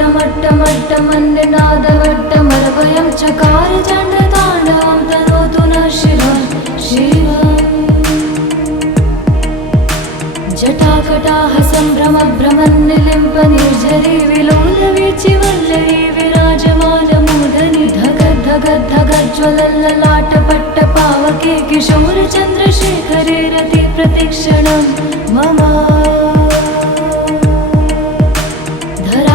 धमट्टमट्टमट्टमन्निनादवट्टमरवयं चकार चण्डताण्डवं तनोतु नः शिवं शिवम् जटाकटाह सम्भ्रमभ्रमन्निलिम्प निर्झरी विलोलवीचि वल्लरी विराजमानमूर्धनि धगद्धगद्धगज्ज्वलल्ललाटपट्टपावके किशोरचन्द्रशेखरे रति प्रतिक्षणं मम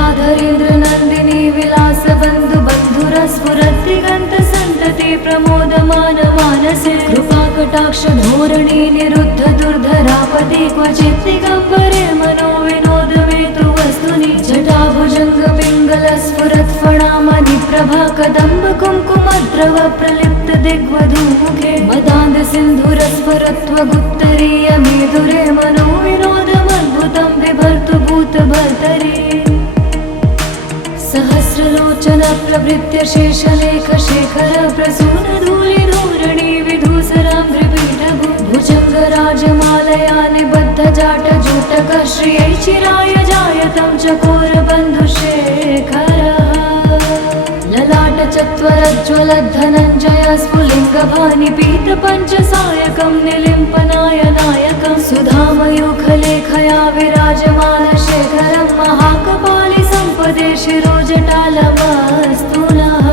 धराधरेन्द्रनन्दिनी विलासबन्धु बन्धुरस्फुरद्दिगन्तसन्तति प्रमोदमान मानसे कृपाकटाक्षधोरणी निरुद्ध दुर्धरापदि क्वचित् दिगम्बरे मनो विनोदमेतु वस्तुनि जटाभुजङ्गपिङ्गलस्फुरत्फणामणि प्रभा कदम्ब कुङ्कुमद्रव प्रलिप्त दिग्वधूमुखे मदान्ध सिन्धुरस्फुरत्वगुप्तरीय मेधुरे मनो विनोदमद्भुतं बिभर्तु भूतभर्तरि सहस्रलोचन प्रभृत्य शेषलेख शेखर प्रसून धूलिधूरणि विधूसराम्भ्रिपीठभु भुजङ्गराजमालया निबद्ध जाट जूटक श्रियै चिराय जायतं चकोरबन्धुशेखरः ललाट चत्वरज्ज्वलद्धनञ्जय स्फुलिङ्गभानि पीतपञ्चसायकं निलिम्पनाय नायकं सुधामयूखलेखया विराजमान शेखरं महाकपालि सम्पदे शिरोजटालमस्तु नः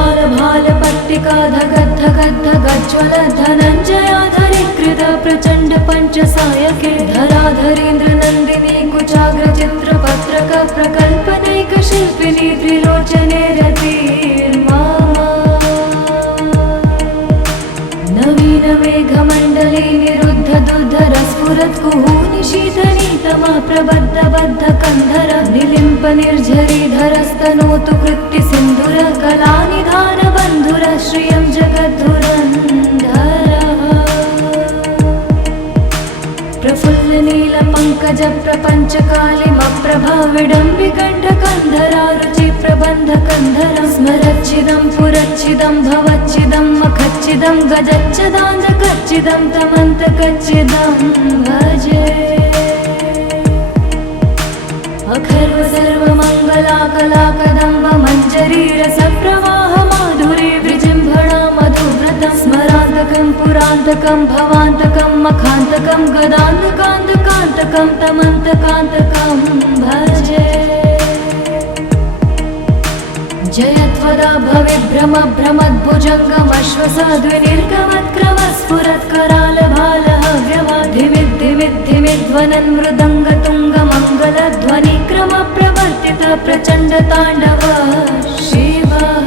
करालभालपट्टिका धगद्धगद्धगज्ज्वल धनञ्जयाधरीकृत प्रचण्ड पञ्चसायके धराधरेन्द्रनन्दिनी कुचाग्रचित्रपत्रक प्रकल्पनैकशिल्पिनी त्रिलोचने रतिर्मा नवीनमेघमण्डली निरुद्ध दुर्धरस्फुरत् कुहूनि शीतनीतमा प्रबद्ध बद्ध कन्धर निलिम्प निर्झरीधरस्तनोतु कृत्ति सिन्धुर कलानिधान बन्धुर श्रियं जगद्धुरन्धरः प्रफुल्ल नील पंकज प्रपंच कालिमप्रभा विडम्बिकण्ठकन्धरा रुचि प्रबन्ध कन्धरं स्मरच्चिदं पुरच्चिदं भवच्चिदं मखच्चिदं गजच्चिदान्धकच्चिदं तमन्तकच्चिदं भजे अखर्व सर्वमङ्गलाकलाकदम्ब मञ्जरी रसप्रवाह माधुरी विजृम्भणा मधुव्रतं स्मरान्तकं पुरान्तकं भवान्तकं मखान्तकं गदान्तकान्तकान्तकं तमन्तकान्तकं भजे जयत्वदा भविभ्रम भ्रमद्भुजङ्गमश्वसाद्विनिर्गमत्करालभालहव्यवाधिमिद्धिमिद्धिमिध्वनन् मृदङ्गतुङ्गमङ्गलध्वनिक्रम प्रवर्तित प्रचण्डताण्डव शिवः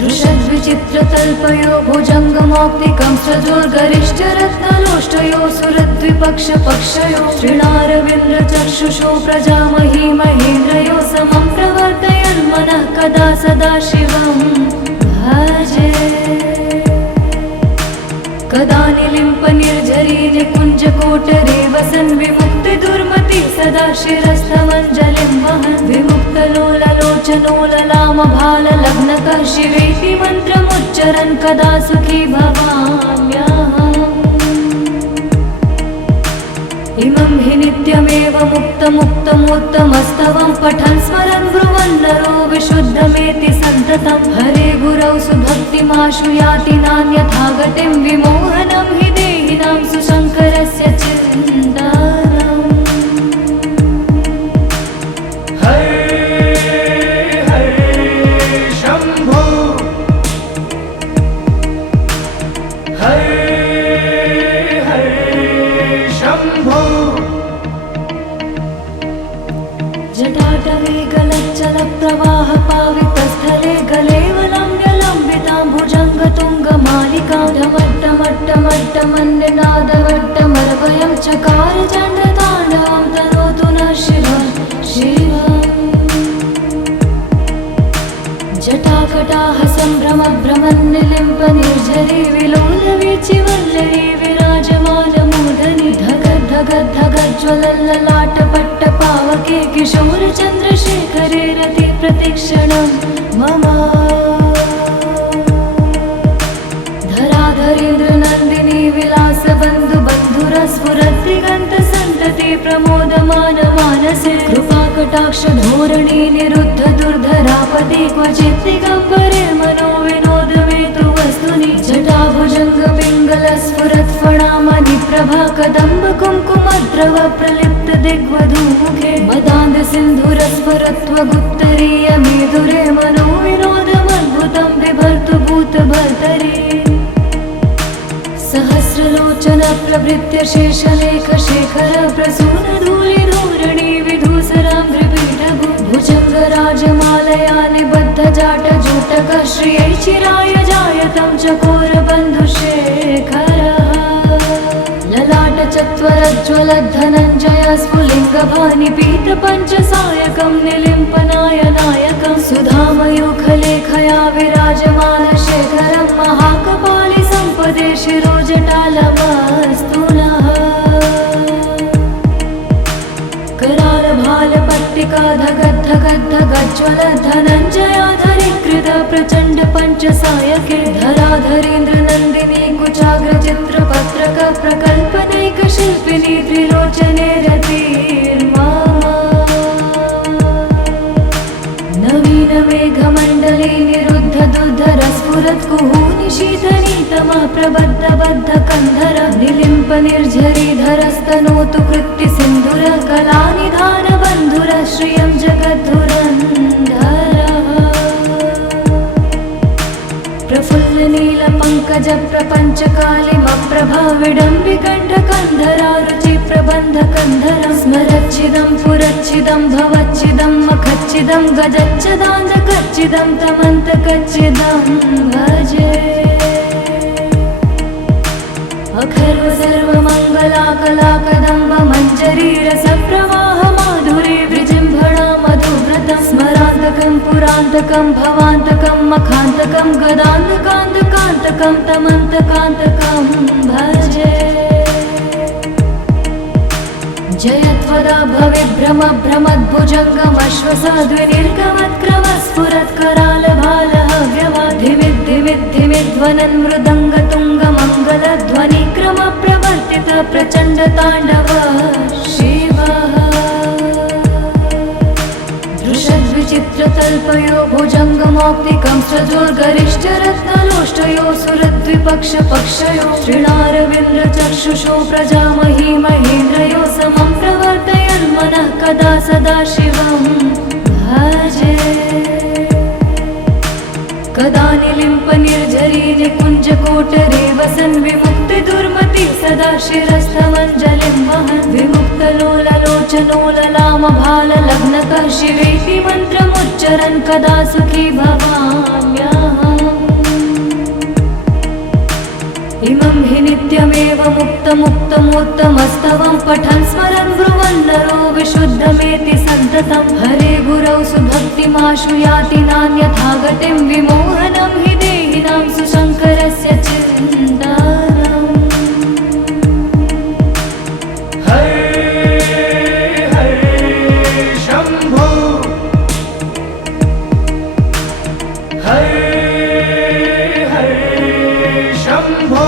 दृशद्विचित्रतल्पयो भुजङ्गमौक्तिकं स्वजोर्गरिष्ठरत्नलोष्टयो सुरद्विपक्षपक्षयो श्रीणारविन्द्रचक्षुषो प्रजामही महेन्द्रयो समं प्रवर्तयन्मनः कदा सदा शिवं भजे कदा निलिम्प निर्झरी निकुञ्जकोटरे वसन् विमुक्ति दुर्मति सदा शिरस्थमञ्जलिं वहन् विमुक्तलोललोचनोललामभाललग्नकः शिवेति मन्त्रमुच्चरन् कदा सुखी भवाम्यहम् इमं हि नित्यमेव मुक्तमुत्तमोत्तमस्तवं पठन् स्मरन् ब्रुवन् नरो विशुद्धमेति सन्ततं हरे गुरौ सुभक्तिमाशु याति नान्यथा गतिं विमोहनं हि देहिनां सुशङ्करस्य चिन्तनम् हरे हरे शम्भो हरे हरे शम्भो जटाटवे गलच्चल प्रवाह पावितस्थले गलेवलम्ब्यलम्बितां भुजङ्गतुङ्गमालिकां धमट्टमट्टमट्टमन्निनादवट्टमरवयं चकार चण्डताण्डवं तनोतु नः शिवं शिवम् जटाकटाह सम्भ्रमभ्रमन्निलिम्प निर्झरी विलोलवीचि वल्लरी विराजमानमूर्धनि धगद्धगद्धगज्ज्वलल्ललाटपट्टपावके किशोरचन्द्रशेखरे रति प्रतिक्षणं मम धराधरेन्द्रनन्दिनी विलासबन्धु बन्धुरस्फुरद्दिगन्तसन्तति संतति प्रमोदमान मानसे कृपाकटाक्ष धोरणी निरुद्ध दुर्धरापति क्वचित् दिगम्बरे मनो विनोदमेतु वस्तुनि जटाभुजङ्ग पिङ्गल स्फुरत् फणामणि प्रभा कदम्ब कुङ्कुमद्रव प्रलिप्त दिग्वधूमुखे मदान्ध सिन्धुरस्फुरत्वगुत्तरीय मेधुरे मनो विनोदमद्भुतं बिभर्तु भूतभर्तरि सहस्रलोचन प्रभृत्य शेषलेख शेखर प्रसून धूलि धूरणि विधूसरां त्रिपीठभु भुजङ्ग राजमालया निबद्ध जाट जूटक श्रियै चिराय जायतं चकोर बन्धुशेखरः ललाट चत्वरज्ज्वल धनञ्जय स्फुलिङ्गभानि पीत पञ्चसायकं निलिम्पनाय नायकं सुधामयूखलेखया विराजमान शेखरं महाकपालि सम्पदे शिरोजटालमस्तु नः कराल भाल पट्टिका धगद् धगद् धगज्ज्वल धनञ्जयाधरीकृत प्रचण्ड पञ्चसायके धराधरेन्द्र नन्दिनी कुचाग्र चित्रपत्रक प्रकल्पनैक शिल्पिनी त्रिलोचने रतिर्मामा नवीन मेघमण्डले निरुद्ध दुर्धर स्फुरत् कुहूनि शीतनीतमः प्रबद्ध बद्ध कन्धर निलिम्प निर्झरीधरस्तनोतु कृत्ति सिन्धुर कलानिधान बन्धुर श्रियं जगद्धुरन्धरः प्रफुल्ल नील पङ्कज प्रपञ्च कालिमप्रभा विडम्बिकण्ठ कन्धरा रुचि प्रबन्ध कन्धरं स्मरच्छिदं पुरच्छिदं भवच्छिदं मखच्छिदं गजच्छदान्धकच्छिदं तमन्तकच्छिदं भजे अखर्व सर्वमङ्गलाकलाकदम्ब मञ्जरी रसप्रवाह माधुरी विजृम्भणा मधुव्रतं स्मरान्तकं पुरान्तकं भवान्तकं मखान्तकं गदान्तकान्तकान्तकं तमन्तकान्तकं भजे जयत्वदा भविभ्रम भ्रमद्भुजङ्गमश्वसाद्विनिर्गमत्क्रम स्फुरत् कराल भालः धिमिद्धिमिद्धिमिध्वनन् मृदङ्गतुङ्गमङ्गलध्वनिक्रम प्रवर्तित प्रचण्ड ताण्डव शिवः दृशद्विचित्रतल्पयो भुजङ्गमौक्तिकं सजोर्गरिष्ठरत्नलोष्टयो सुरद्विपक्षपक्षयो श्रीणारविन्द्रचक्षुषो प्रजामही महेन्द्रयो समं प्रवर्तयन् मनः कदा सदा शिवं भजे कदा निलिम्प निर्झरी निकुञ्जकोटरे वसन् विमुक्ति दुर्मति सदा शिरस्थमञ्जलिं वहन् विमुक्तलोललोचनो ललाम भाल लग्नकः शिवेति मन्त्रमुच्चरन् कदा सुखी भवाम्यहम् इमं हि नित्यमेव मुक्तमुत्तमोत्तमस्तवं पठन् स्मरन् ब्रुवन् नरो विशुद्धमेति सन्ततं हरे गुरौ सुभक्तिमाशु याति नान्यथा गतिं विमोहनं हि देहिनां सुशङ्करस्य चिन्तनम् हरे हरे शम्भो हरे हरे शम्भो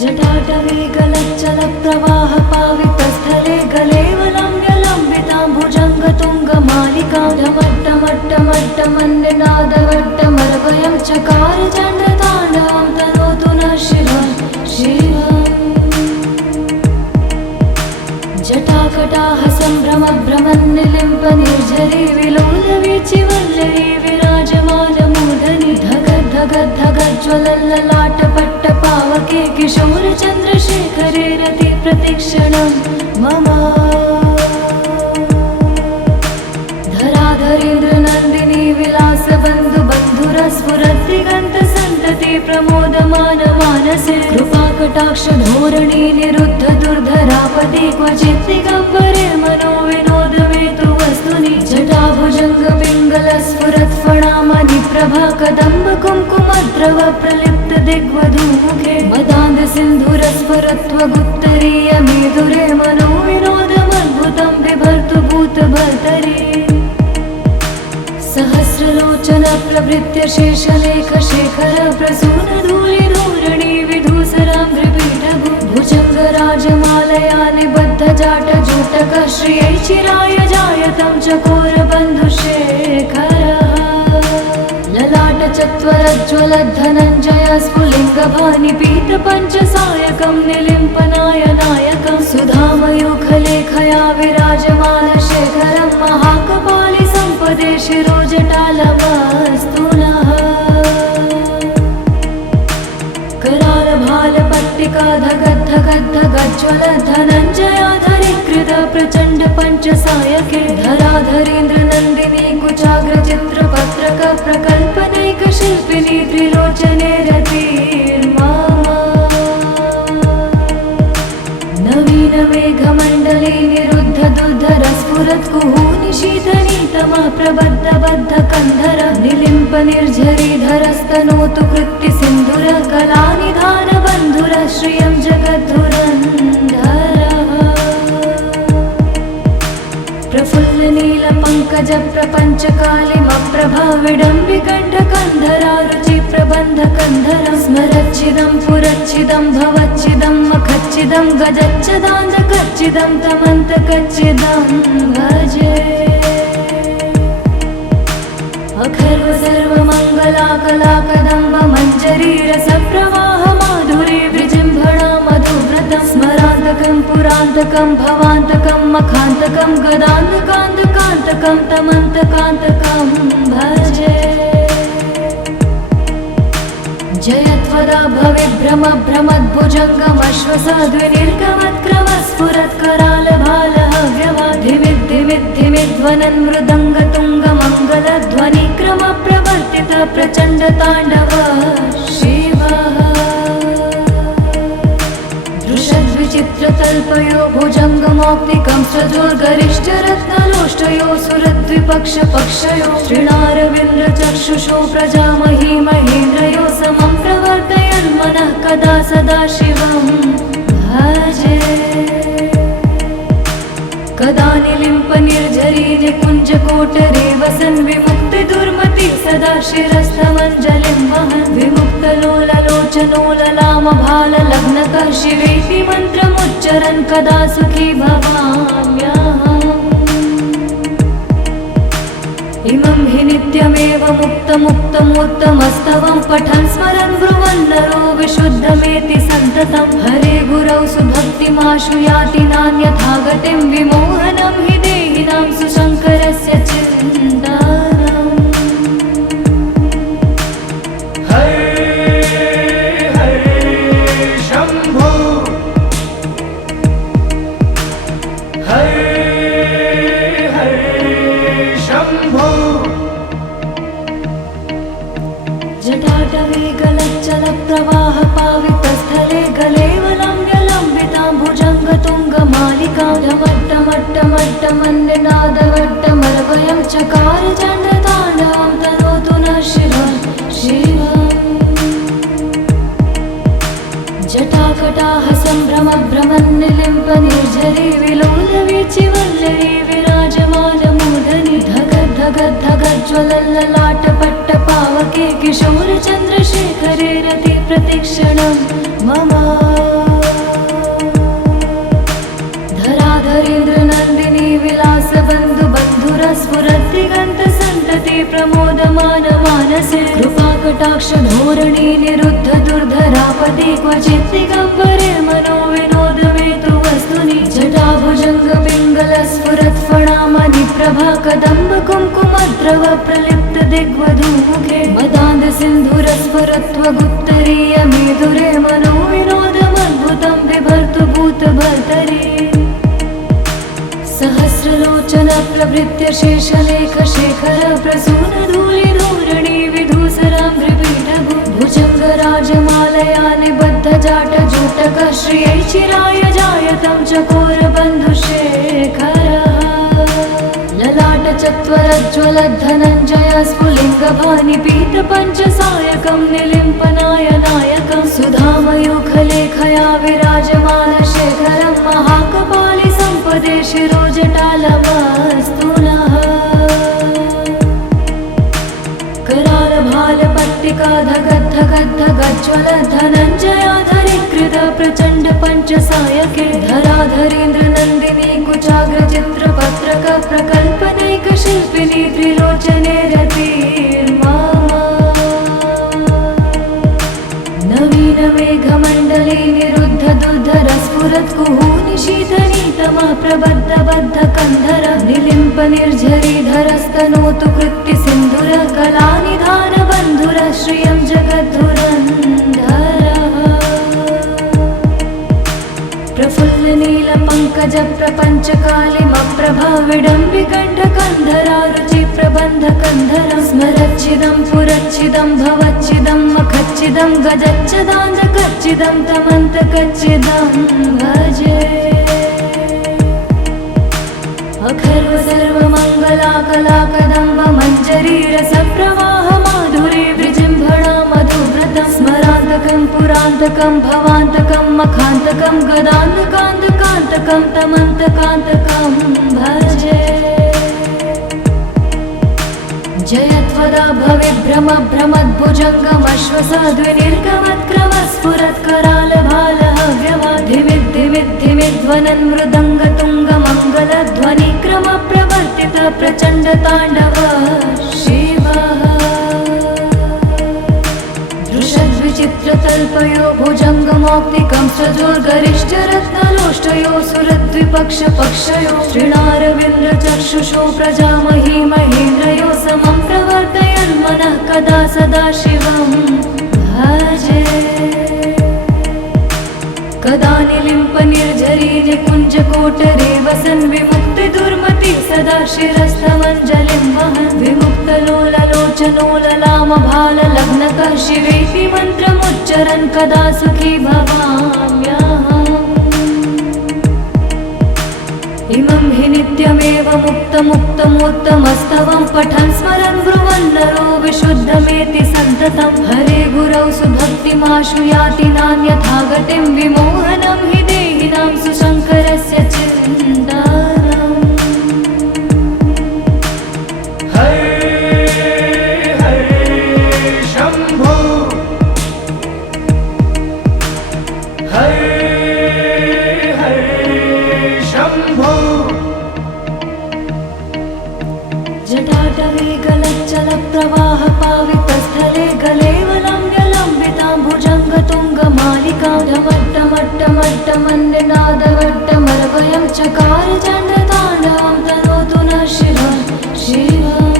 जटाटवे गलच्चल प्रवाह पावितस्थले गलेवलम्ब्यलम्बितां भुजङ्गतुङ्गमालिकां ढमट्टमट्टमट्टमन्निनादवट्टमर्वयं चकार चण्डताण्डवं तनोतु नः शिवं शिवम् जटाकटाह सम्भ्रम भ्रमन्निलिम्प निर्झरी विलोलवीचि वल्लरी विराजमानमूर्धनि धगद् धगद् धगज्ज्वलल्ललाट पट्टपावके किशोर चन्द्रशेखरे रति प्रतिक्षणं मम धराधरेन्द्र नन्दिनी विलास बन्धु बन्धुर स्फुरत् दिगन्त सन्तति प्रमोदमान मानसे कृपाकटाक्ष धोरणी निरुद्ध दुर्धरापति क्वचित् दिगम्बरे मनो विनोदमेतु वस्तुनि जटाभुजङ्ग पिङ्गल स्फुरत् फणामणि प्रभा कदम्ब कुङ्कुमद्रव प्रलिप्त दिग्वधूमुखे मदान्ध सिन्धुरस्फुरत्वगुत्तरीय मेधुरे मनो विनोदमद्भुतं बिभर्तु भूतभर्तरि सहस्रलोचन प्रभृत्य शेषलेख शेखर प्रसून धूलि धूरणि विधूसरां त्रिपीठभु भुजङ्ग ललाटकः श्रियै चिराय जायतं चकोरबन्धुशेखरः ललाटचत्वरज्ज्वलद्धनञ्जय स्फुलिङ्गभानिपीतपञ्चसायकं निलिम्पनायनायकं सुधामयूखलेखया विराजमानशेखरं महाकपालि सम्पदे शिरोजटालमस्तु नः करालभालपट्टिकाधगद्धगद्धगज्ज्वलद्धनञ्जयाधरीकृत प्रचण्ड पञ्चसायके धराधरेन्द्र नन्दिनी कुचाग्रचित्रपत्रक प्रकल्पनैकशिल्पिनी त्रिलोचने रतिर्मा नवीन मेघमण्डले निरुद्ध दुर्धर स्फुरत् कुहूनिशीतनीतमा प्रबद्ध बद्ध कन्धर निलिम्प निर्झरीधरस्तनोतु कृत्ति सिन्धुर कलानिधान बन्धुर श्रियं जगद्धुरन्धरः प्रफुल्ल नील पंकज प्रपंच कालिमप्रभा विडम्बिकण्ठकन्धरा रुचि प्रबन्ध कन्धरं स्मरच्छिदं पुरच्छिदं भवच्छिदं मखच्छिदं गजच्छदान्धकच्छिदं तमन्तकच्छिदं भजे अखर्व सर्वमङ्गलाकलाकदम्ब मञ्जरी रसप्रवाह माधुरी विजृम्भणा मधुव्रतं स्मरान्तकं पुरान्तकं भवान्तकं मखान्तकं गदान्तकान्तकान्तकं तमन्तकान्तकं भजे जयत्वदा भविभ्रम भ्रमद्भुजङ्गमश्वसाद्विनिर्गमत्क्रमस्फुरत्करालभालहव्यवाधिमिद्धिमिद्धिमिध्वनन् मृदङ्गतुङ्गमङ्गलध्वनिक्रम प्रवर्तित प्रचण्ड ताण्डव शिवः दृशद्विचित्रतल्पयो भुजङ्गमौक्तिकं स्वजोर्गरिष्ठरत्नलोष्टयो सुरद्विपक्षपक्षयो श्रीणारविन्द्रचक्षुषो प्रजामही महेन्द्रयो समं प्रवर्तयन्मनः कदा सदा शिवं भजे कदा निलिम्प निर्झरी निकुञ्जकोटरे वसन् विमुक्तिदुर्मति सदा शिरस्थमञ्जलिं वहन् विमुक्तलोललोचनो ललामभाललग्नकः शिवेति मन्त्रमुच्चरन् कदा सुखी भवाम्यहम् इमं हि नित्यमेव मुक्तमुत्तमोत्तमस्तवं पठन् स्मरन् ब्रुवन् नरो विशुद्धमेति सन्ततं हरे गुरौ सुभक्तिमाशु याति नान्यथा गतिं विमोहनं हि देहिनां सुशङ्करस्य चिन्तनम् हरे हरे शम्भो हरे हरे शम्भो जटाटवे गलच्चल प्रवाह पावितस्थले गलेवलम्ब्यलम्बितां भुजङ्गतुङ्गमालिकां ढमट्टमट्टमट्टमन्यनादवट्टमरवयं चकार चण्डताण्डवं तनोतु नः शिवः शिवम् जटाकटाह सम्भ्रम भ्रमन्निलिम्प निर्झरी विलोलवीचिवल्लरी विराजमानमूर्धनि धगद्धगद्धगज्ज्वलल्ललाटपट्टपावके किशोरचन्द्रशेखरे रति प्रतिक्षणं मम धराधरेन्द्र नन्दिनी विलासबन्धु बन्धुरस्फुरद्दिगन्तसन्तति प्रमोदमान मानसे कृपाकटाक्ष धोरणी निरुद्ध दुर्धरापदि क्वचित् दिगम्बरे मनो विनोदमेतु वस्तुनि जटाभुजङ्ग पिङ्गल स्फुरत्फणामणि प्रभा कदम्ब कुङ्कुमद्रव प्रलिप्त दिग्वधूमुखे मदान्ध सिन्धुरस्फुरत्वगुत्तरीय मेधुरे मनो विनोदमद्भुतं बिभर्तु भूतभर्तरि सहस्रलोचन प्रभृत्य शेषलेख शेखर प्रसून धूलि धूरणि विधूसरां त्रिपीठभु भुजङ्गराजमालया निबद्ध जाट जूटकः श्रियै चिराय जायतं चकोरबन्धुशेखरः ललाटचत्वरज्ज्वलद्धनञ्जय स्फुलिङ्गभानिपीतपञ्चसायकं निलिम्पनायनायकं सुधामयूखलेखया विराजमानशेखरं महाकपालि सम्पदे शिरोजटालमस्तु नः करालभालपट्टिकाधगद्धग धगद्धगज्ज्वल धनञ्जयाधरीकृत प्रचण्ड पञ्चसायके धराधरेन्द्र नन्दिनी कुचाग्र चित्रपत्रक प्रकल्पनैक शिल्पिनी त्रिलोचने रतिर्मामा नवीन मेघमण्डले निरुद्ध दुर्धर स्फुरत् कुहूनिशीतनीतमा प्रबद्ध बद्ध कन्धर निलिम्प निर्झरीधरस्तनोतु कृत्ति सिन्धुर कलानिधान बन्धुर श्रियं जगद्धुरन्धरः प्रफुल्ल नील पंकज प्रपंच कालिमप्रभा विडम्बिकण्ठ कन्धरा रुचि प्रबन्ध कन्धर स्मरच्चिदं पुरच्चिदं भवच्चिदं मखच्चिदं गजच्चदान्धकच्चिदं तमन्तकच्चिदं भजे अखर्व सर्वमङ्गलाकलाकदम्ब मञ्जरी रसप्रवाह माधुरी विजृम्भणा मधुव्रतं स्मरान्तकं पुरान्तकं भवान्तकं मखान्तकं गदान्तकान्तकान्तकं तमन्तकान्तकं भजे जयत्वदा भविभ्रम भ्रमद्भुजङ्गमश्वसाद्विनिर्गमत्क्रम स्फुरत्करालभालहव्यमाधिमिद्धिमिद्धिमिध्वनन् मृदङ्गतुङ्गमङ्गलध्वनिक्रम प्रवर्तित प्रचण्ड ताण्डव शिवः दृशद्विचित्रतल्पयो भुजङ्गमौक्तिकं सजोर्गरिष्ठरत्नलोष्टयो सुरद्विपक्षपक्षयो श्रीणारविन्द्रचक्षुषो प्रजामही महेन्द्रयो समं प्रवर्तयन् मनः कदा सदा शिवं भजे कदा निलिम्प निर्झरी निकुञ्जकोटरे वसन् विमुक्तिदुर्मति सदा शिरस्थमञ्जलिं वहन् विमुक्तलोललोचनोललामभाललग्नकः शिवेति मन्त्रमुच्चरन् कदा सुखी भवाम्यहम् इमं हि नित्यमेव मुक्तमुत्तमोत्तमस्तवं पठन् स्मरन् ब्रुवन् नरो विशुद्धमेति सन्ततं हरे गुरौ सुभक्तिमाशु याति नान्यथा गतिं विमोहनं हि देहिनां सुशङ्करस्य चिन्तनम् हरे हरे शम्भो हरे हरे शम्भो जटाटवे गलच्चल प्रवाह पावितस्थले गलेवलम्ब्यलम्बितां भुजङ्गतुङ्गमालिकां ढमट्टमट्टमट्टमन्निनादवट्टमर्वयं चकार चण्डताण्डवं तनोतु नः शिवं शिवम्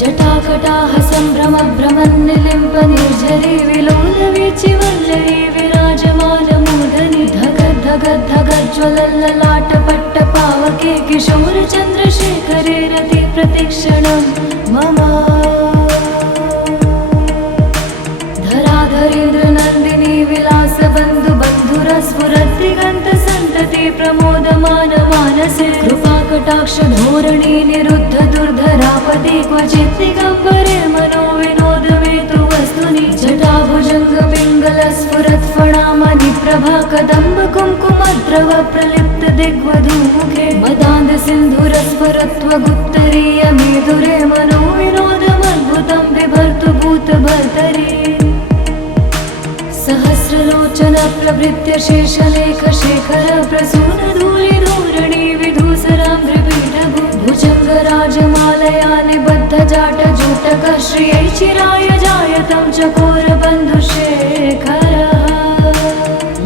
जटाकटाह सम्भ्रम भ्रमन्निलिम्प निर्झरी विलोलवीचिवल्लरी विराजमानमूर्धनि धगद्धगद्धगज्ज्वलल्ललाटपट्टपावके किशोरचन्द्रशेखरे रति प्रतिक्षणं मम धराधरेन्द्र नन्दिनी विलासबन्धु बन्धुरस्फुरद्दिगन्तसन्तति प्रमोदमान मानसे कृपाकटाक्ष धोरणी निरुद्ध दुर्धरापदे क्वचित् दिगम्बरे मनो विनोदमेतु वस्तुनि जटाभुजङ्ग पिङ्गल स्फुरत्फणामणि प्रभा कदम्ब कुङ्कुमद्रव प्रलिप्त दिग्वधूमुखे मदान्ध सिन्धुरस्फुरत्वगुत्तरीय मेधुरे मनो विनोदमद्भुतं बिभर्तु भूतभर्तरि सहस्रलोचन प्रभृत्य शेषलेख शेखर प्रसून धूलि धूरणि विधूसराम्भ्रिपीठभु भुजङ्गराजमालया निबद्ध जाट जूटक श्रियै चिराय जायतं चकोर बन्धुशेखरः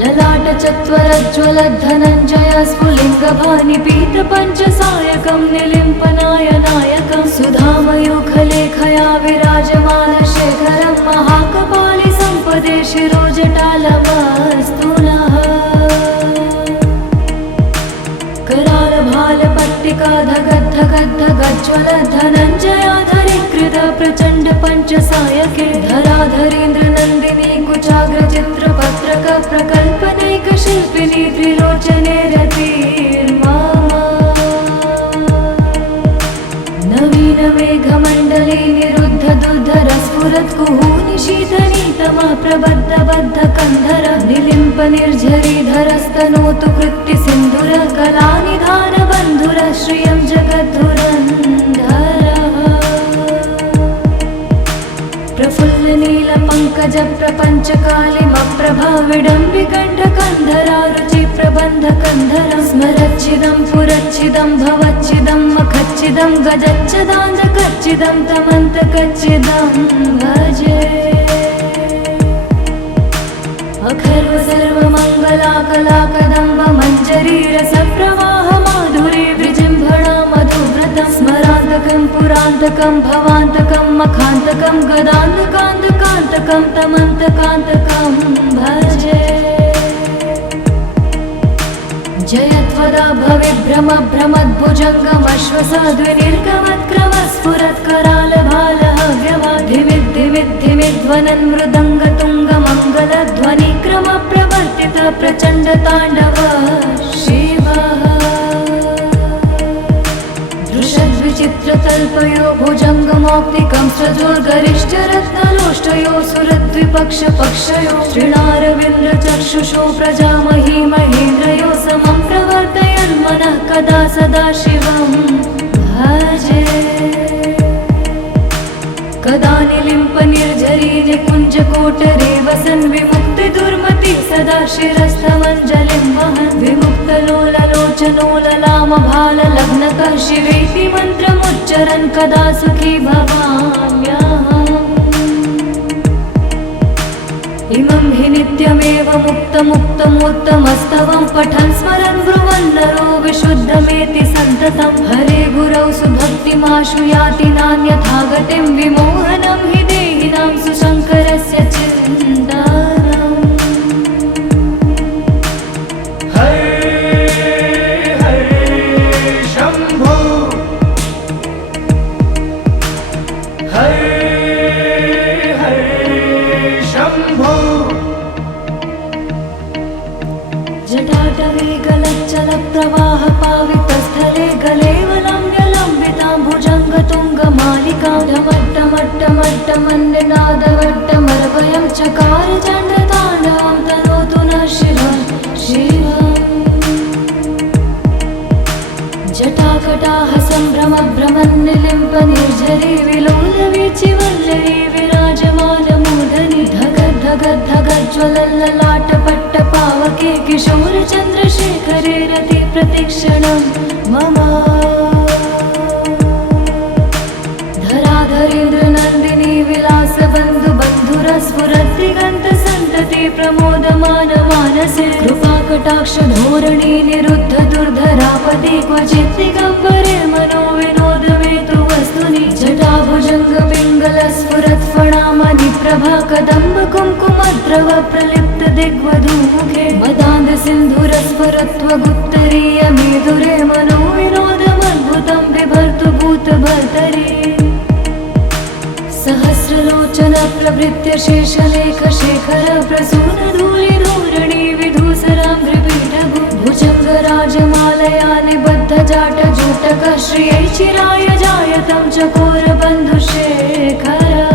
ललाट चत्वरज्ज्वल धनञ्जय स्फुलिङ्गभानि पीत पञ्चसायकं निलिम्पनाय नायकं सुधामयूखलेखया विराजमान शेखरं महाकपालि सम्पदे शिरोजटालमस्तु नः करालभालपट्टिका धगद्धगद्धगज्ज्वल धनञ्जयाधरीकृत प्रचण्ड पञ्चसायके धराधरेन्द्र नन्दिनी कुचाग्र चित्रपत्रक प्रकल्पनैक शिल्पिनी त्रिलोचने रतिर्मामा नवीन मेघमण्डले निरुद्ध दुर्धर स्फुरत् कुहूनिशीतनीतमा प्रबद्ध बद्ध कन्धर निलिम्प निर्झरीधरस्तनोतु कृत्ति सिन्धुर कलानिधान बन्धुर श्रियं जगद्धुरन्धरः प्रपञ्चकालिमप्रभाविडम्बिकण्ठकन्धरारुचि प्रबन्धकन्धरं स्मरच्चिदं पुरच्चिदं भवच्चिदं मखच्चिदं गजच्चिदान्धकच्चिदं तमन्तकच्चिदं भजे अखर्व सर्वमङ्गलाकलाकदम्ब मञ्जरीरसप्रवाह माधुरी विजृम्भणा मधुव्रतं स्मरान्तकं पुरान्तकं भवान्तकं मखान्तकं गदान्तकान्तकान्तकं तमन्तकान्तकं भजे जयत्वदा भविभ्रम भ्रमद्भुजङ्गमश्वसाद्विनिर्गमत्क्रमस्फुरत्करालभालहव्यवाधिमिद्धिमिद्धिमिध्वनन् मृदङ्गतुङ्गमङ्गलध्वनिक्रम प्रवर्तित प्रचण्डताण्डव शिवः दृशद्विचित्रतल्पयो भुजङ्गमौक्तिकं सजोर्गरिष्ठरत्नलोष्टयो सुरद्विपक्षपक्षयो श्रीणारविन्द्रचक्षुषो प्रजामही महेन्द्रयो समं प्रवर्तयन्मनः कदा सदा शिवं भजे कदा निलिम्पनिर्झरी निकुञ्जकोटरे वसन् विमुक्तिदुर्मति सदा शिरस्थमञ्जलिं वहन् विमुक्तलोललोचनो ललामभाललग्नकः शिवेति मन्त्रमुच्चरन् कदा सुखी भवाम्यहम् इमं हि नित्यमेव मुक्तमुत्तमस्तवं पठन् स्मरन् ब्रुवन् नरो विशुद्धमेति सन्ततं हरे गुरौ सुभक्तिमाशु याति नान्यथा गतिं विमोहनं हि देहिनां सुशङ्करस्य चिन्तनम् हरे हरे शम्भो हरे हरे शम्भो जटाटवे गलच्चलप्रवाह पावितस्थले गलेवलम्ब्यलम्बितां भुजङ्गतुङ्गमालिकां ढमट्टमट्टमट्टमन्निनादवट्टमर्वयं चकार चण्डताण्डवं तनोतु नः शिवः शिवम् जटाकटाह सम्भ्रमभ्रमन्निलिम्पनिर्झरी विलोलवीचिवल्लरी विराजमानमूर्धनि धगद्धगद्धगज्ज्वलल्ललाटपट्टपावके किशोरचन्द्रशेखरे रति प्रतिक्षणं मम धराधरेन्द्रनन्दिनी विलासबन्धुबन्धुरस्फुरद्दिगन्तसन्तति प्रमोदमानमानसे कृपाकटाक्षधोरणी निरुद्ध दुर्धरापदि क्वचित् दिगम्बरे मनो विनोदमेतु वस्तुनि जटाभुजङ्गपिङ्गलस्फुरत्फणामणि प्रभा कदम्ब कुङ्कुमद्रव प्रलिप्त दिग्वधूमुखे मदान्धसिन्धुरस्फुरत्वगुत्तरीयमेधुरे मनो विनोदमद्भुतं बिभर्तु भूतभर्तरि सहस्रलोचन प्रभृत्य शेषलेखशेखर प्रसूनधूलिधूरणि विधूसराम्भ्रिपीठभु भुजङ्गराजमालया निबद्धजाटजूटकः श्रियै चिराय जायतं चकोरबन्धुशेखरः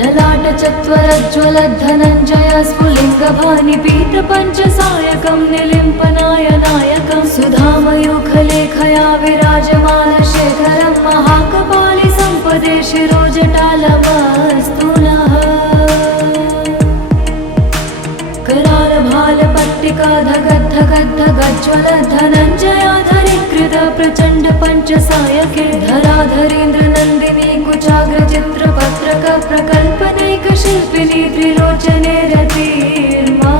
ललाटचत्वरज्ज्वलद्धनञ्जय स्फुलिङ्गभानिपीतपञ्चसायकं निलिम्पनायनायकं सुधामयूखलेखया विराजमानशेखरं महाकपालि सम्पदे शिरोजटालमस्तु नः करालभालपट्टिका धगद्धगद्धगज्ज्वलद्धनञ्जयाधरीकृत प्रचण्ड पञ्चसायके धराधरेन्द्रनन्दिनी कुचाग्रचित्रपत्रक प्रकल्पनैकशिल्पिनी त्रिलोचने रतिर्मा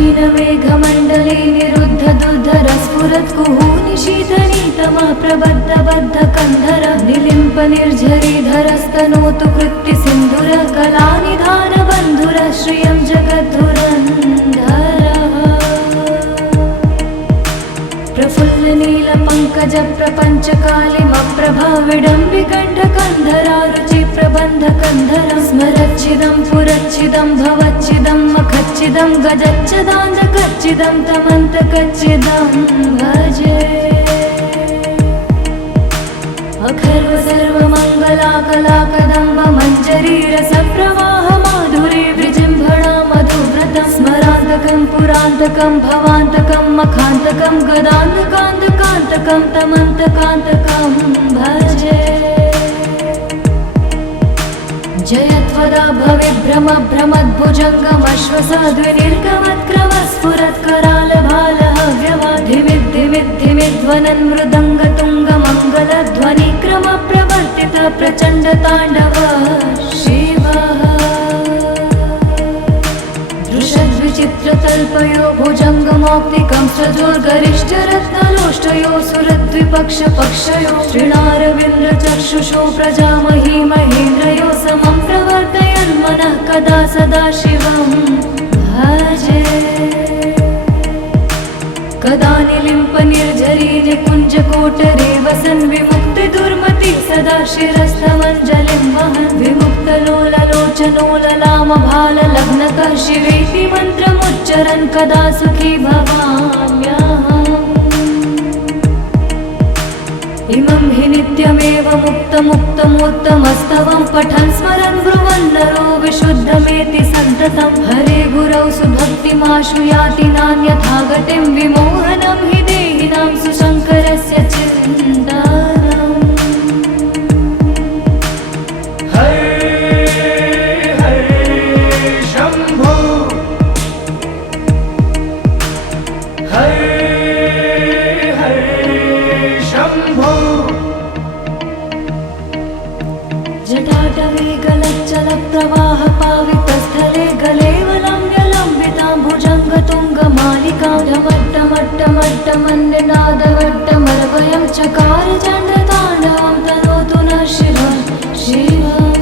नवीनमेघमण्डले निरुद्ध दुर्धरस्फुरत्कुहूनि शीतनीतमः प्रबद्धबद्धकन्धर निलिम्पनिर्झरीधरस्तनोतु कृत्तिसिन्धुर कलानिधानबन्धुर श्रियं जगद्धुरन्धरः प्रफुल्लनीलपङ्कजप्रपञ्चकालिमप्रभाविडम्बिकण्ठकन्धरारुचि प्रबन्धकन्धरं स्मरच्चिदं पुरच्चिदं भवच्चिदं मखच्चिदं गजच्चिदान्धकच्चिदं तमन्तकच्चिदं भजे अखर्व सर्वमङ्गलाकलाकदम्ब मञ्जरीरसप्रवाह माधुरी विजृम्भणा मधुव्रतं स्मरान्तकं पुरान्तकं भवान्तकं मखान्तकं गदान्तकान्तकान्तकं तमन्तकान्तकं भजे जयत्वदा भविभ्रमभ्रमद्भुजङ्गमश्वसाद्विनिर्गमत्क्रमस्फुरत्करालभालहव्यवाधिमिद्धिमिद्धिमिध्वनन् मृदङ्गतुङ्गमङ्गलध्वनिक्रमप्रवर्तित प्रचण्डताण्डव शिवः दृशद्विचित्रतल्पयो भुजङ्गमौक्तिकं सजोर्गरिष्ठरत्नलोष्टयो सुरद्विपक्षपक्षयो श्रीणारविन्द्रचक्षुषो प्रजामही महेन्द्रयो समं प्रवर्तयन् मनः कदा सदा शिवं भजे कदा निलिम्पनिर्झरी निकुञ्जकोटरे वसन् विमुक्तिदुर्मति सदा शिरस्थमञ्जलिं वहन् विमुक्तलोललोचनो ललामभाललग्नकः शिवेति मन्त्रमुच्चरन् कदा सुखी भवाम्यहम् इमं हि नित्यमेव मुक्तमुत्तमोत्तमस्तवं पठन् स्मरन् ब्रुवन् नरो विशुद्धमेति सन्ततं हरे गुरौ सुभक्तिमाशु याति नान्यथा गतिं विमोहनं हि देहिनां सुशङ्करस्य चिन्तनम् हरे हरे शम्भो हरे शम्भो जटाटवे गलच्चलप्रवाह पावितस्थले गलेवलम्ब्यलम्बितां भुजङ्गतुङ्गमालिकां ढमट्टमट्टमट्टमन्निनादवट्टमर्वयं चकार चण्डताण्डवं तनोतु नः शिवं शिवम्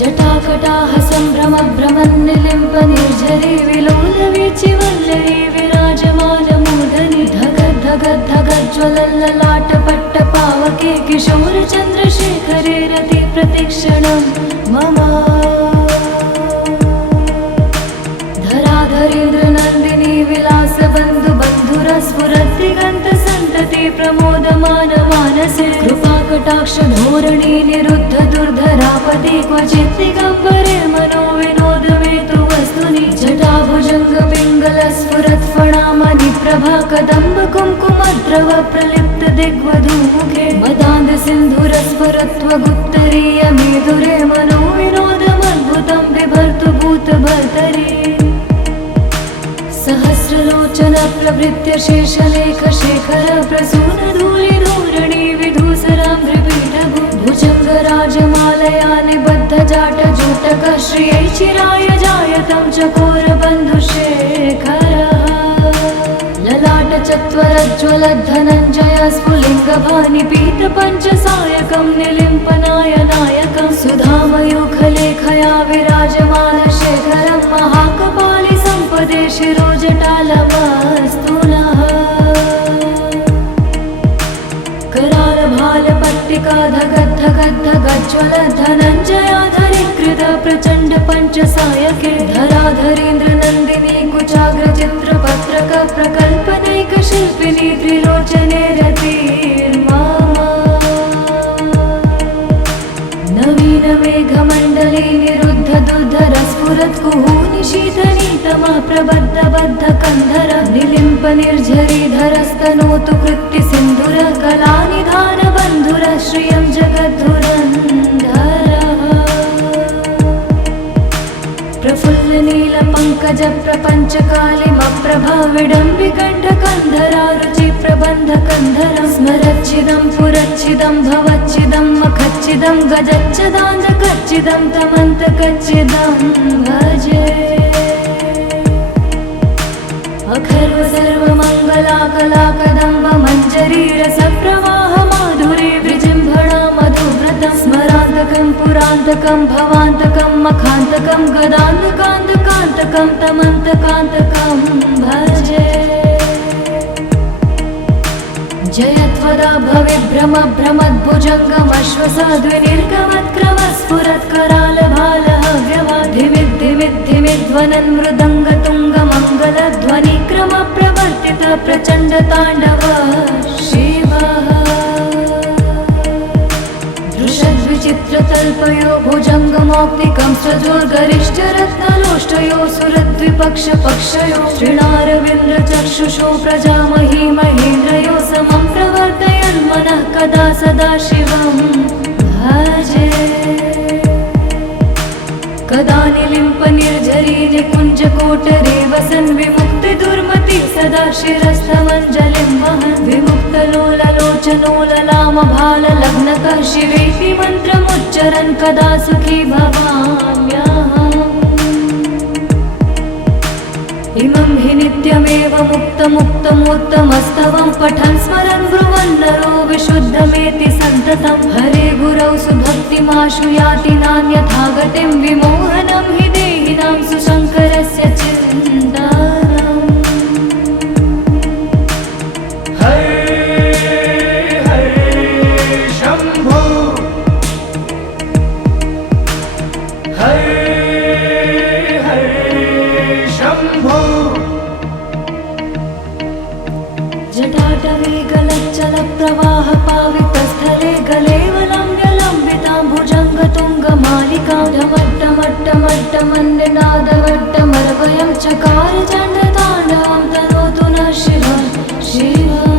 जटाकटाह सम्भ्रमभ्रमन्निलिम्पनिर्झरी विलोलवीचिवल्लरी विराजमानमूर्धनि धगद्धगद्धगज्ज्वलल्ललाटपट्टपावके किशोरचन्द्रशेखरे रति प्रतिक्षणं मम धराधरेन्द्रनन्दिनी विलासबन्धुबन्धुरस्फुरद्दिगन्तसन्तति प्रमोदमानमानसे कृपाकटाक्षधोरणी निरुद्ध दुर्धरापदि क्वचित् दिगम्बरे मनो विनोदमेतु वस्तुनि जटाभुजङ्गपिङ्गलस्फुरत्फणामणिप्रभा कदम्बकुङ्कुमद्रव प्रलिप्त दिग्वधूमुखे मदान्दसिन्धुरस्फुरत्वगुत्तरीयमेधुरे मनो विनोदमद्भुतं बिभर्तु भूतभर्तरि सहस्रलोचन प्रभृत्य शेषलेखशेखर प्रसूनधूलिधूरणि विधूसराङ्घ्रिपीठभु भुजङ्गराजमालया निबद्धजाटजूटकः श्रियै चिराय जायतं चकोरबन्धुशेखरः ललाटचत्वरज्ज्वलद्धनञ्जय स्फुलिङ्गभानिपीतपञ्चसायकं निलिम्पनाय नायकं सुधामयूखलेखया विराजमानशेखरं महाकपालि सम्पदे शिरोजटालमस्तु नः करालभालपट्टिका धगद्धगद्धगज्ज्वलद्धनञ्जयाधरीकृत प्रचण्ड पञ्चसायके धराधरेन्द्रनन्दिनी कुचाग्रचित्रपत्रक प्रकल्पनैकशिल्पिनी त्रिलोचने रतिर्मम नवीनमेघमण्डले निरुद्ध दुर्धरस्फुरत्कुहूनि शीतनीतमः प्रबद्धबद्धकन्धर निलिम्पनिर्झरीधरस्तनोतु कृत्तिसिन्धुरः कलानिधानबन्धुरः श्रियं जगद्धुरन्धरः प्रफुल्लनीलपङ्कजप्रपञ्चकालिमप्रभा विडम्बिकण्ठकन्धरा रुचिप्रबन्धकन्धरं स्मरच्चिदं पुरच्चिदं भवच्चिदं मखच्चिदं गजच्चदान्धकच्चिदं तमन्तकच्चिदं भजे अखर्व सर्वमङ्गलाकलाकदम्ब मञ्जरी रसप्रवाह माधुरी विजृम्भणा मधुव्रतं स्मरान्तकं पुरान्तकं भवान्तकं मखान्तकं गदान्तकान्तकान्तकं तमन्तकान्तकं भजे जयत्वदा भविभ्रमभ्रमद्भुजङ्गमश्वसाद्विनिर्गमत्क्रमस्फुरत्करालभालहव्यवाधिमिद्धिमिद्धिमिध्वनन् मृदङ्गतुङ्गमङ्गलध्वनिक्रमप्रवर्तित प्रचण्डताण्डव शिवः दृशद्विचित्रतल्पयो भुजङ्गमौक्तिकं सजोर्गरिष्ठरत्नलोष्टयो सुरद्विपक्षपक्षयो श्रीणारविन्द्रचक्षुषो प्रजामही महेन्द्रयो समं प्रवर्तयन् मनः कदा सदा शिवं भजे। कदा निलिम्पनिर्झरी निकुञ्जकोटरे वसन् विमुक्तिदुर्मति सदा शिरस्थमञ्जलिं वहन् विमुक्तलोललोचनोललामभाललग्नकः शिवेति मन्त्रमुच्चरन् कदा सुखी भवाम्यहम्। इमं हि नित्यमेव मुक्तमुत्तमोत्तमस्तवं पठन् स्मरन् ब्रुवन् नरो विशुद्धमेति सन्ततं हरे गुरौ सुभक्तिमाशु याति नान्यथा गतिं विमोहनं हि देहिनां सुशङ्करस्य चिन्तनम्। हरे हरे शम्भो हरे शम्भो। जटाटवे गलच्चलप्रवाह पावितस्थले गलेवलम्ब्यलम्बितां भुजङ्गतुङ्गमालिकां ढमट्टमट्टमट्टमन्निनादवट्टमर्वयं चकार चण्डताण्डवं तनोतु नः शिवः शिवम्।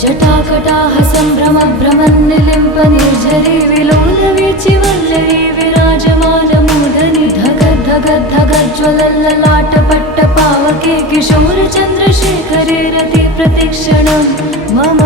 जटाकटाह सम्भ्रमभ्रमन्निलिम्पनिर्झरी विलोलवीचिवल्लरी विराजमानमूर्धनि धगद्धगद्धगज्ज्वलल्ललाटपट्टपावके किशोरचन्द्रशेखरे रति प्रतिक्षणं मम।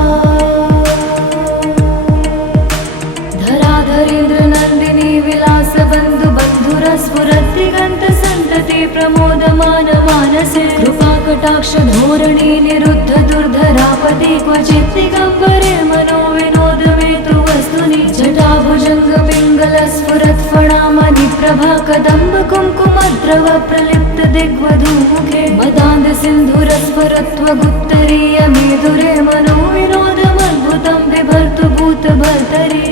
धराधरेन्द्रनन्दिनी विलासबन्धुबन्धुरस्फुरद्दिगन्तसन्तति प्रमोदमानमानसे कृपाकटाक्षधोरणी निरुद्ध दुर्धरापति क्वचित् दिगम्बरे मनो विनोदमेतु वस्तुनि जटाभुजङ्गपिङ्गलस्फुरत्फणामणि प्रभा कदम्ब कुङ्कुमद्रव प्रलिप्त दिग्वधूमुखे मदान्धसिन्धुरस्फुरत्वगुत्तरीयमेधुरे मनो विनोदमद्भुतं बिभर्तु भूतभर्तरि।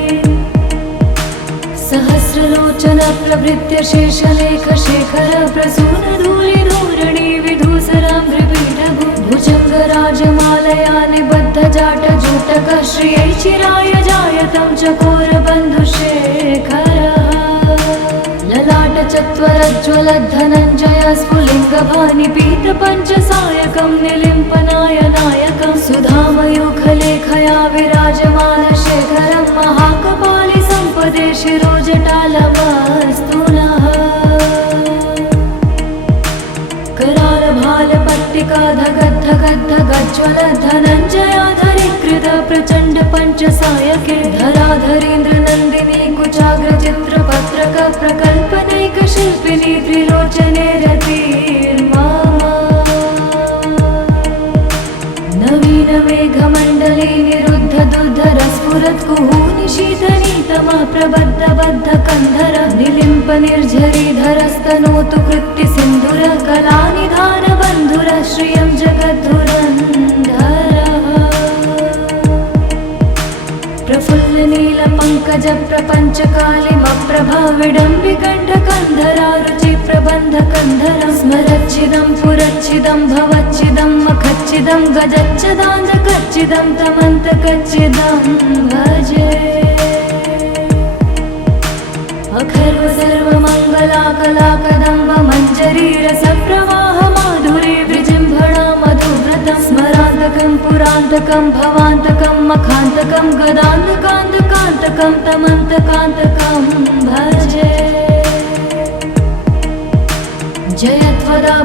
सहस्रलोचन प्रभृत्य शेषलेखशेखर प्रसूनधूलिधूरणि विधूसरां त्रिपीठभु भुजङ्गराजमालया निबद्धजाटजूटकः श्रियै चिराय जायतं चकोरबन्धुशेखरः। ललाटचत्वरज्ज्वलद्धनञ्जय स्फुलिङ्गभानिपीतपञ्चसायकं निलिम्पनायनायकं सुधामयूखलेखया विराजमानशेखरं महाकपालि सम्पदे शिरोजटालमस्तु नः। करालभालपट्टिका धगद्धगद्धगज्ज्वलद्धनञ्जयाधरीकृत प्रचण्ड पञ्चसायके धराधरेन्द्रनन्दिनी कुचाग्रचित्रपत्रक प्रकल्पनैकशिल्पिनी त्रिलोचने रतिर्मा। नवीनमेघमण्डले निरुद्ध दुर्धरस्फुरत्कुहूनि शीतनीतमः प्रबद्धबद्धकन्धर निलिम्पनिर्झरीधरस्तनोतु कृत्तिसिन्धुरः कलानिधानबन्धुरः श्रियं जगद्धुरन्धरः। प्रफुल्लनीलपङ्कजप्रपञ्चकालिमप्रभा विडम्बिकण्ठकन्धरा रुचिप्रबन्धकन्धरं स्मरच्छिदं पुरच्छिदं भवच्छिदं मखच्छिदं गजच्छदान्धकच्छिदं तमन्तकच्छिदं भजे। अखर्व सर्वमङ्गलाकलाकदम्ब मञ्जरीरसप्रवाह माधुरी विजृम्भणा मधुव्रतं स्मरान्तकं पुरान्तकं भवान्तकं मखान्तकं गदान्तकान्तकान्तकं तमन्तकान्तकं भजे। जयत्वदा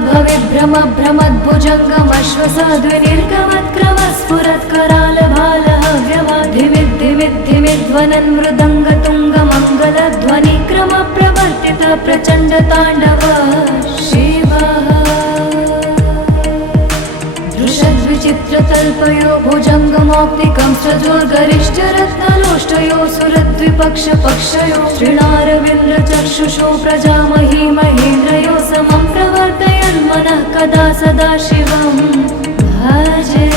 भविभ्रमभ्रमद्भुजङ्गमश्वसाद्विनिर्गमत्करालभालहव्यवाधिमिद्धिमिद्धिमिध्वनन् मृदङ्गतुङ्गमङ्गलध्वनिक्रमप्रवर्तित प्रचण्डताण्डवः शिवः। दृशद्विचित्रतल्पयो भुजङ्गमौक्तिकं सजोर्गरिष्ठरत्नलोष्टयो सुरद्विपक्षपक्षयो श्रीणारविन्द्रचक्षुषो प्रजामही महेन्द्रयो समं प्रवर्तयन् मनः कदा सदा शिवं भजे।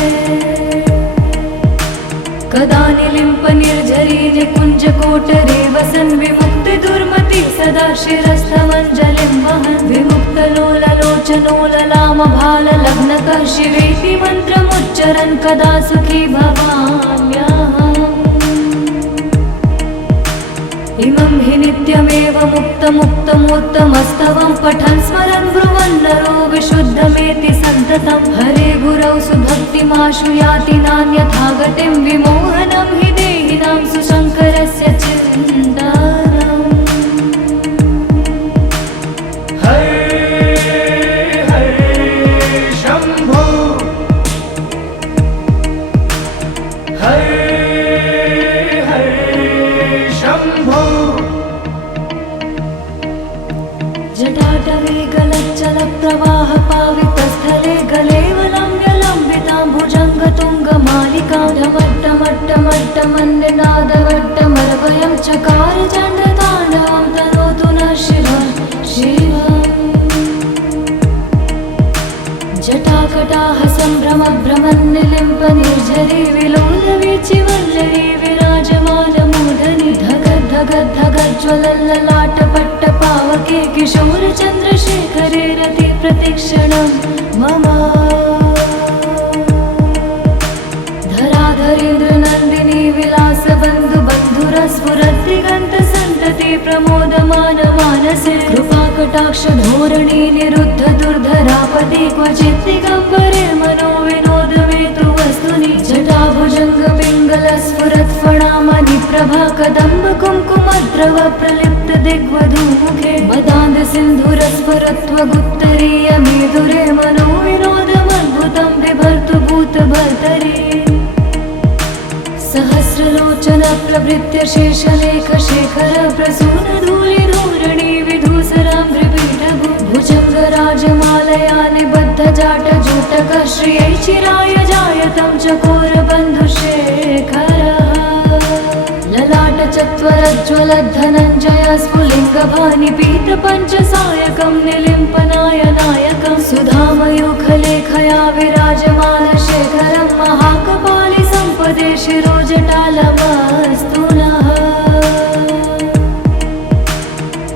कदा निलिम्पनिर्झरी निकुञ्जकोटरे वसन् विमुक्तिदुर्मति सदा शिरस्थमञ्जलिं वहन् विमुक्तलोललोचनोललामभाललग्नकः शिवेति मन्त्रमुच्चरन् कदा सुखी भवाम्यहम्। इमं हि नित्यमेव मुक्तमुत्तमोत्तमस्तवं पठन् स्मरन् ब्रुवन् नरो विशुद्धमेति सन्ततं हरे गुरौ सुभक्तिमाशु याति नान्यथा गतिं विमोहनं हि देहिनां सुशङ्करस्य चिन्तानम् हर हर शम्भो हर हर शम्भो जटाटवे गलच्चलप्रवाह पावितस्थले गलेवलम्ब्यलम्बितां भुजङ्गतुङ्गमालिकां ढमट्टमट्टमट्टमन्निनादवट्टमरवयं चकार चण्डताण्डवं तनोतु नः शिवः शिवम् जटाकटाः सम्भ्रमभ्रमन्निलिम्प निर्झरी विलोलवीचिवल्लरी विराजमानमूर्धनि धगद्धगद्धगज्ज्वलल्ललाटपट्टपावके किशोरचन्द्रशेखरे रति प्रतिक्षणं मम धराधरेन्द्रनन्दिनी विलासबन्धु बन्धुरस्फुरद्दिगन्तसन्तति प्रमोदमान मानसे कृपाकटाक्ष धोरणी निरुद्ध दुर्धरापदि क्वचित् दिगम्बरे मनो विनोदमेतु वस्तुनि जटाभुजङ्ग पिङ्गलस्फुरत्फणामणि प्रभा कदम्ब कुङ्कुमद्रव प्रलिप्त दिग्वधूमुखे मदान्ध सिन्धुरस्फुरत्वगुत्तरीय मेधुरे मनो विनोदमद्भुतं बिभर्तु भूतभर्तरि सहस्रलोचन प्रभृत्य शेषलेख शेखर प्रसून धूलि धूरणि विधूसरां त्रिपीठभु भुजङ्गराजमालया निबद्ध जाट जूटक श्रियै चिराय जायतं चकोर बन्धुशेखरः ललाट चत्वरज्ज्वलद्धनञ्जय स्फुलिङ्गभानि पीत पञ्चसायकं निलिम्पनायनायकं सुधामयूखलेखया विराजमान शेखरं महाकपालि सम्पदे शिरोजटालमस्तु नः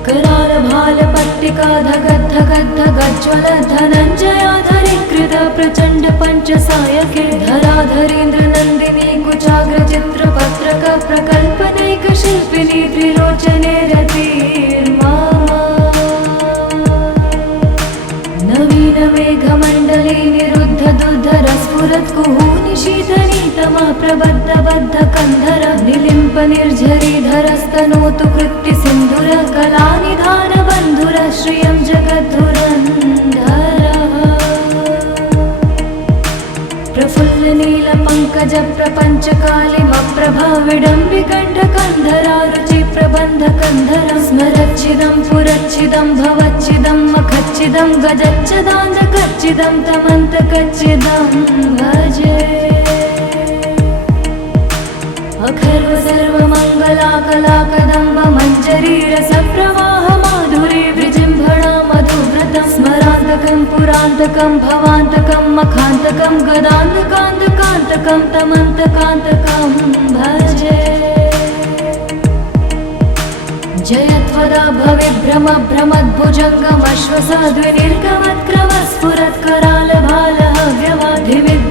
करालभालपट्टिका धगद्धगद्धगज्ज्वल धनञ्जयाधरीकृत प्रचण्ड पञ्चसायके धराधरेन्द्रनन्दिनी कुचाग्रचित्रपत्रक प्रकल्पनैकशिल्पिनी त्रिलोचने रतिर्मा नवीन मेघमण्डले निरुद्ध दुर्धर स्फुरत्कुहूनि शीतनीतमा प्रबद्ध बद्ध कन्धर निलिम्प निर्झरीधरस्तनोतु कृत्ति सिन्धुर कलानिधान बन्धुर श्रियं जगद्धुरन्धरः प्रफुल्ल नील पङ्कज प्रपञ्च कालिमप्रभा विडम्बिकण्ठ कन्धरा रुचि प्रबन्ध कन्धर स्मरच्छिदं पुरच्छिदं भवच्छिदं मखच्छिदं गजच्छदान्धकच्छिदं तमन्तकच्छिदं भजे अखर्व सर्वमङ्गलाकलाकदम्ब मञ्जरी रसप्रवाह माधुरी विजृम्भणा मधुव्रतं स्मरान्तकं पुरान्तकं भवान्तकं मखान्तकं गदान्तकान्तकान्तकं तमन्तकान्तकं भजे जयत्वदा भविभ्रम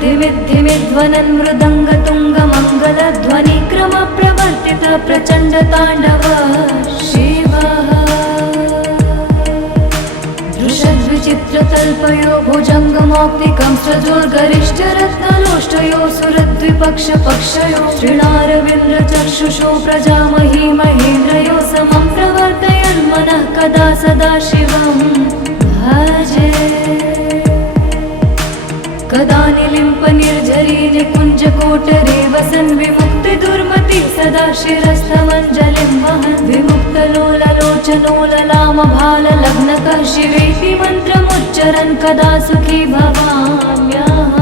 भ्रमद्भुजङ्गमश्वसाद्विनिर्गमत्क्रमस्फुरत्करालभालहव्यवाधिमिद्धिमिद्धिमिध्वनन् मृदङ्गतुङ्गमङ्गलध्वनिक्रम प्रवर्तित प्रचण्ड ताण्डव शिवः दृशद्विचित्रतल्पयो भुजङ्गमौक्तिकं सजोर्गरिष्ठरत्नलोष्टयो सुरद्विपक्षपक्षयो श्रीणारविन्द्रचक्षुषो प्रजामही महेन्द्रयो समं प्रवर्तयन्मनः कदा सदा शिवं भजे कदा निलिम्प निर्झरी निकुञ्जकोटरे वसन् विमुक्ति दुर्मति सदा शिरस्थमञ्जलिं वहन् विमुक्तलोललोचनोललामभाललग्नकः शिवेति मन्त्रमुच्चरन् कदा सुखी भवाम्यहम्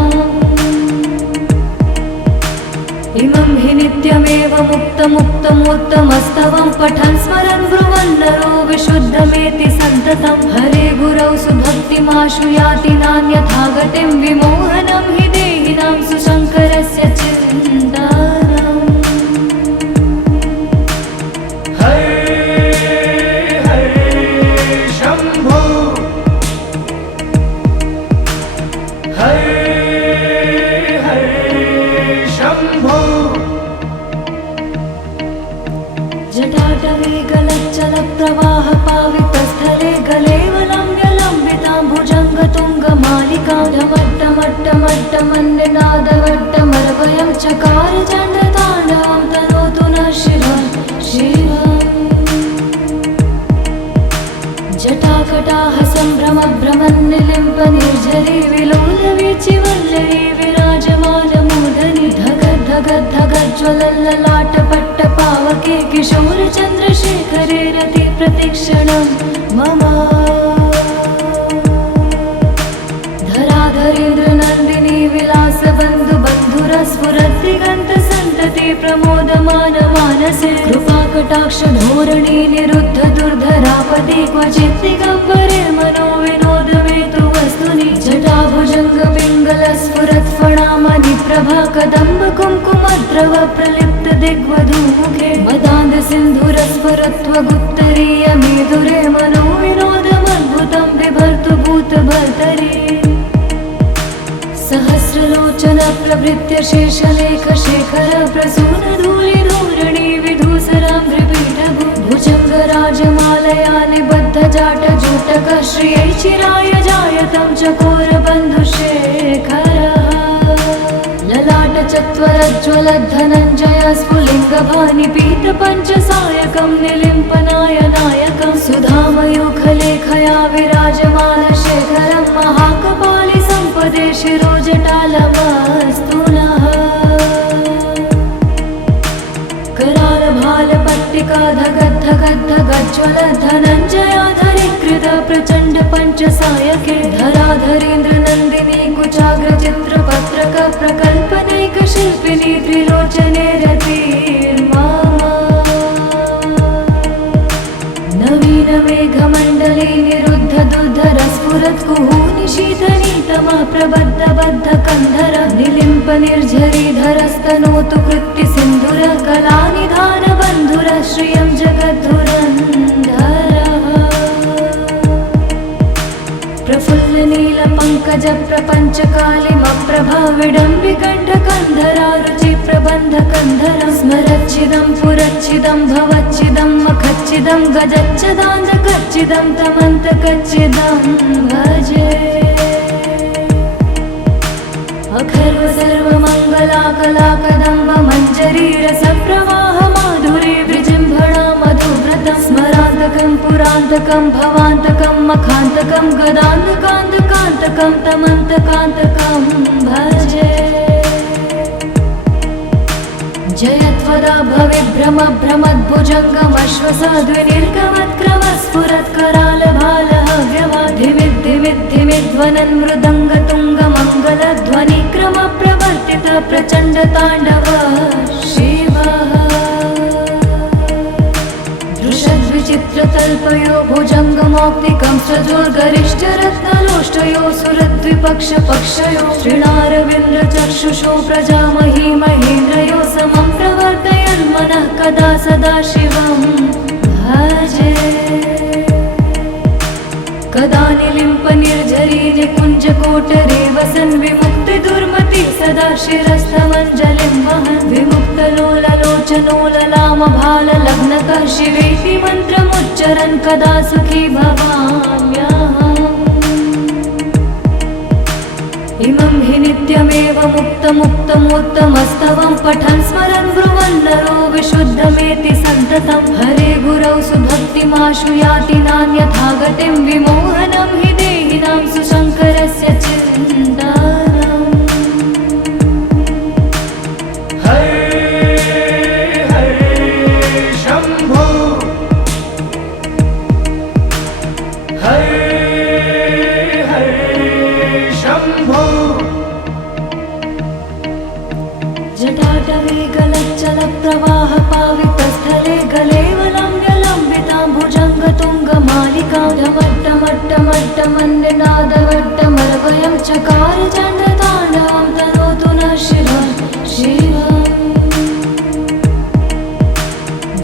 इमं हि नित्यमेव मुक्तमुक्तमोत्तमस्तवं पठन् स्मरन् ब्रुवन् नरो विशुद्धमेति सन्ततं हरे गुरौ सुभक्तिमाशु याति नान्यथा गतिं विमोहनं हि देहिनां सुशङ्करस्य चिन्तानम् हर हर शम्भो हर हर शम्भो जटाटवे गलच्चलप्रवाह पावितस्थले गलेवलम्ब्यलम्बितां भुजङ्गतुङ्गमालिकां ढमट्टमट्टमट्टमन्निनादवट्टमरवयं चकार चण्डताण्डवं तनोतु शिवः शिवम् जटाकटाह सम्भ्रमभ्रमन्निलिम्पनिर्झरी विलोलवीचिवल्लरी विराजमानमूर्धनि धगद्धगद्धगज्ज्वलल्ललाटपट्टपावके किशोरचन्द्रशेखरे रति प्रतिक्षणं मम धराधरेन्द्रनन्दिनी विलासबन्धुबन्धुरस्फुरद्दिगन्तसन्तति प्रमोदमान मानसे कृपाकटाक्षधोरणी निरुद्ध दुर्धरापति क्वचित् दिगम्बरे मनो विनोदमेतु वस्तुनि जटाभुजङ्गपिङ्गलस्फुरत्फणामणि प्रभा कदम्ब कुङ्कुमद्रव प्रलिप्त दिग्वधूमुखे मदान्धसिन्धुरस्फुरत्वगुत्तरीय मेदुरे मनो विनोदमद्भुतं बिभर्तु भूतभर्तरि सहस्रलोचन प्रभृत्य शेषलेख शेखर प्रसून धूलिधूरणि विधूसरां त्रिपीठभु भुजङ्गराजमालया निबद्ध जाट जूटक श्रियै चिराय जायतं चकोरबन्धुशेखरः ललाट चत्वरज्ज्वलद्धनञ्जय स्फुलिङ्गभानि पीतपञ्चसायकं निलिम्पनायनायकं सुधामयूखलेखया विराजमानशेखरं महाकपालि सम्पदे शिरोजटालमस्तु नः करालभालपट्टिका धगद्धगद्धगज्ज्वलधनञ्जयाधरीकृत प्रचण्ड पञ्चसायके धराधरेन्द्रनन्दिनी कुचाग्रचित्रपत्रक प्रकल्पनैकशिल्पिनी त्रिलोचने रतिर्मा नवीनमेघमण्डले निरुद्ध दुर्धरस्फुरत्कुहूनि शीतनीतमा प्रबद्ध बद्धकन्धर निलिम्प निर्झरीधरस्तनोतु कृत्ति सिन्धुर कलानिधान बन्धुर श्रियं जगद्धुरन्धरः प्रफुल्ल नीलपङ्कज प्रपञ्चकालिमप्रभा विडम्बिकण्ठकन्धरा रुचि प्रबन्धकन्धर स्मरच्छिदं पुरच्छिदं भवच्छिदं मखच्छिदं गजच्छदान्धकच्छिदं तमन्तकच्छिदं भजे अखर्व सर्वमङ्गलाकलाकदम्ब मञ्जरीरसप्रवाह माधुरी विजृम्भणा मधुव्रतं स्मरान्तकं पुरान्तकं भवान्तकं मखान्तकं गदान्तकान्तकान्तकं तमन्तकान्तकं भजे जयत्वदा भविभ्रमभ्रमद्भुजङ्गमश्वसाद्विनिर्गमत्क्रमस्फुरत्करालभालहव्यवाधिमिद्धिमिद्धिमिध्वनन् मृदङ्गतुङ्गमङ्गलध्वनिक्रम प्रवर्तित प्रचण्डताण्डव शिवः दृशद्विचित्रतल्पयो भुजङ्गमौक्तिकं सजोर्गरिष्ठरत्नलोष्टयो सुरद्विपक्षपक्षयो श्रीणारविन्द्रचक्षुषो प्रजामही महेन्द्रयो समं प्रवर्तयन्मनः कदा सदा शिवं भजे कदा निलिम्प निर्झरी निकुञ्जकोटरे वसन् विमुक्तिदुर्मति सदा शिरस्थमञ्जलिं वहन् विमुक्तलोललोचनोललामभाललग्नकः शिवेति मन्त्रमुच्चरन् कदा सुखी भवाम्यहम् इमं हि नित्यमेव मुक्तमुक्तमोत्तमस्तवं पठन् स्मरन् ब्रुवन् नरो विशुद्धमेति सन्ततं हरे गुरौ सुभक्तिमाशु याति नान्यथा गतिं विमोहनं हि देहिनां सुशङ्करस्य चिन्तनम् हरे हरे शम्भो हरे हरे शम्भो जटाटवे गलच्चलप्रवाह पावितस्थले गलेवलम्ब्यलम्बितां भुजङ्गतुङ्गमालिकां ढमट्टमट्टमट्टमन्निनादवट्टमर्वयं चकार चण्डताण्डवं तनोतु नः शिवः शिवम्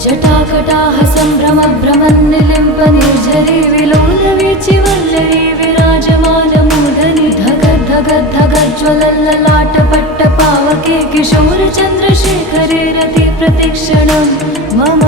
जटाकटाह सम्भ्रमभ्रमन्निलिम्पनिर्झरी विलोलवीचिवल्लरी विराजमानमूर्धनि धगद्धगद्धगज्ज्वलल्ललाटपट्टपावके किशोरचन्द्रशेखरे रति प्रतिक्षणं मम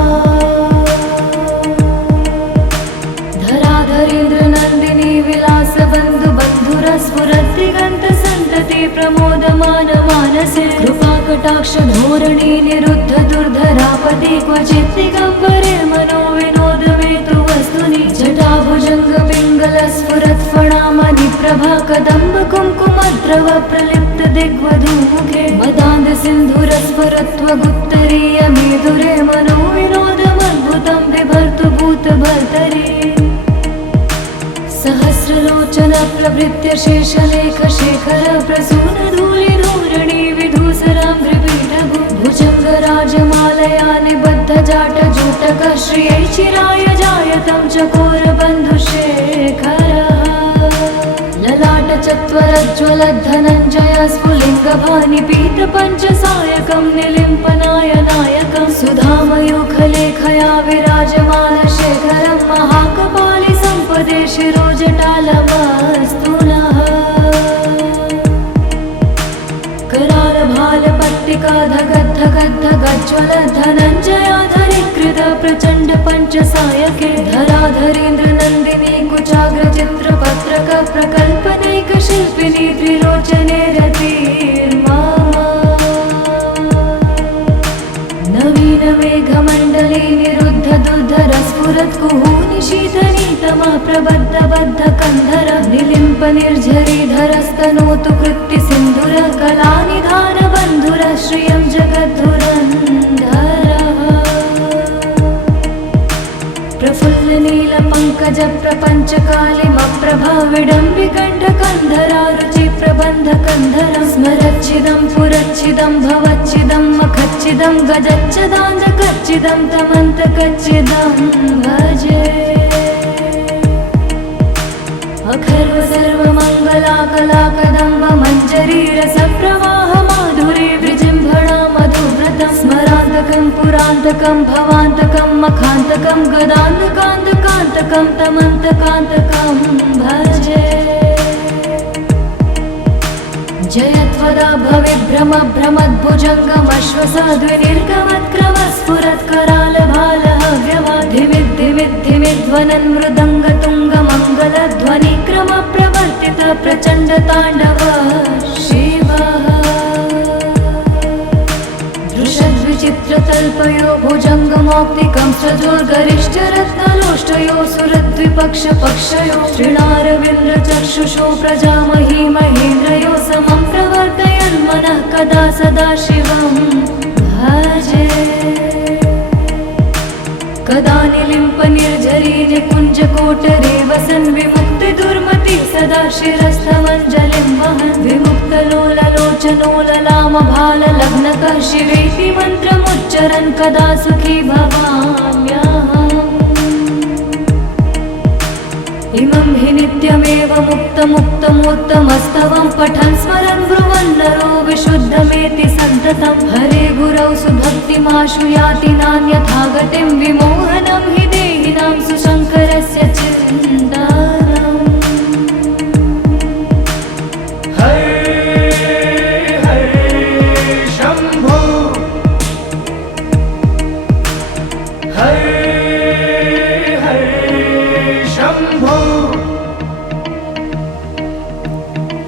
धराधरेन्द्रनन्दिनी विलासबन्धुबन्धुरस्फुरद्दिगन्तसन्तति प्रमोदमान मानसे कृपाकटाक्ष कृपाकटाक्षधोरणी निरुद्ध दुर्धरापदे क्वचित् दिगम्बरे मनोविनोदमेतु वस्तुनि जटाभुजङ्ग पिङ्गलस्फुरत्फणामणि प्रभा कदम्ब कुङ्कुमद्रव प्रलिप्त दिग्वधूमुखे मदान्ध सिन्धुरस्फुरत्वगुत्तरीय मेधुरे मनोविनोदमद्भुतं बिभर्तु भूतभर्तरि सहस्रलोचन प्रभृत्य शेषलेख शेखर प्रसून धूलि धूरणि विधूसराङ्घ्रिपीठभु भुजङ्गराजमालया निबद्ध जाट जूटक श्रियै चिराय जायतं चकोर बन्धुशेखरः ललाट चत्वरज्ज्वलद्धनञ्जय स्फुलिङ्गभानि पीत पञ्चसायकं निलिम्पनाय नायकं सुधामयूखलेखया विराजमान शेखरं महाकपालि सम्पदे शिरोजटालमस्तु नः करालभालपट्टिका धगद्धगद्धगज्ज्वल धनञ्जयाधरीकृत प्रचण्ड पञ्चसायके धराधरेन्द्र नन्दिनी कुचाग्रचित्रपत्रक प्रकल्पनैक शिल्पिनी त्रिलोचने रतिर्मा नवीन मेघमण्डले निरुद्ध दुर्धर स्फुरत्कुहूनि शीतनीतमा प्रबद्ध बद्ध कन्धर निलिम्प निर्झरीधरस्तनोतु कृत्ति सिन्धुर कलानिधान बन्धुर श्रियं जगद्धुरन्धरः प्रफुल्ल नील पङ्कज प्रपञ्च कालिमप्रभा विडम्बिकण्ठ कन्धरा रुचि प्रबन्ध कन्धरं स्मरच्छिदं पुरच्छिदं भवच्छिदं मखच्छिदं गजच्छदान्धकच्छिदं तमन्तकच्छिदं भजे अखर्व सर्वमङ्गला कला कदम्ब मञ्जरी रसप्रवाह माधुरी विजृम्भणा मधुव्रतं स्मरान्तकं पुरान्तकं भवान्तकं मखान्तकं गदान्तकान्तकान्तकं तमन्तकान्तकं भजे जयत्वदा भविभ्रम भ्रमद्भुजङ्गमश्वसाद्विनिर्गमत्क्रमस्फुरत्करालभालहव्यमाधिमिद्धिमिद्धिमिध्वनन् मृदङ्गतुङ्गमङ्गलध्वनिक्रम प्रवर्तित प्रचण्ड ताण्डव शिवः दृशद्विचित्रतल्पयो भुजङ्गमौक्तिकं सजोर्गरिष्ठरत्नलोष्टयो सुरद्विपक्षपक्षयो श्रीणारविन्द्रचक्षुषो प्रजामही महेन्द्रयो समं प्रवर्तयन् मनः कदा सदा शिवं भजे कदा निलिम्प निर्झरी निकुञ्जकोटरे वसन् विमुक्ति दुर्मति सदा शिरस्थमञ्जलिं वहन् विमुक्तलोललोचनोललामभाललग्नकः शिवेति मन्त्रमुच्चरन् कदा सुखी भवाम्यहम् इमं हि नित्यमेव मुक्तमुक्तमोत्तमस्तवं पठन् स्मरन् ब्रुवन् नरो विशुद्धमेति सन्ततं हरे गुरौ सुभक्तिमाशु याति नान्यथा गतिं विमोहनं हि देहिनां सुशङ्करस्य चिन्तनम् हरे हरे शम्भो हरे हरे शम्भो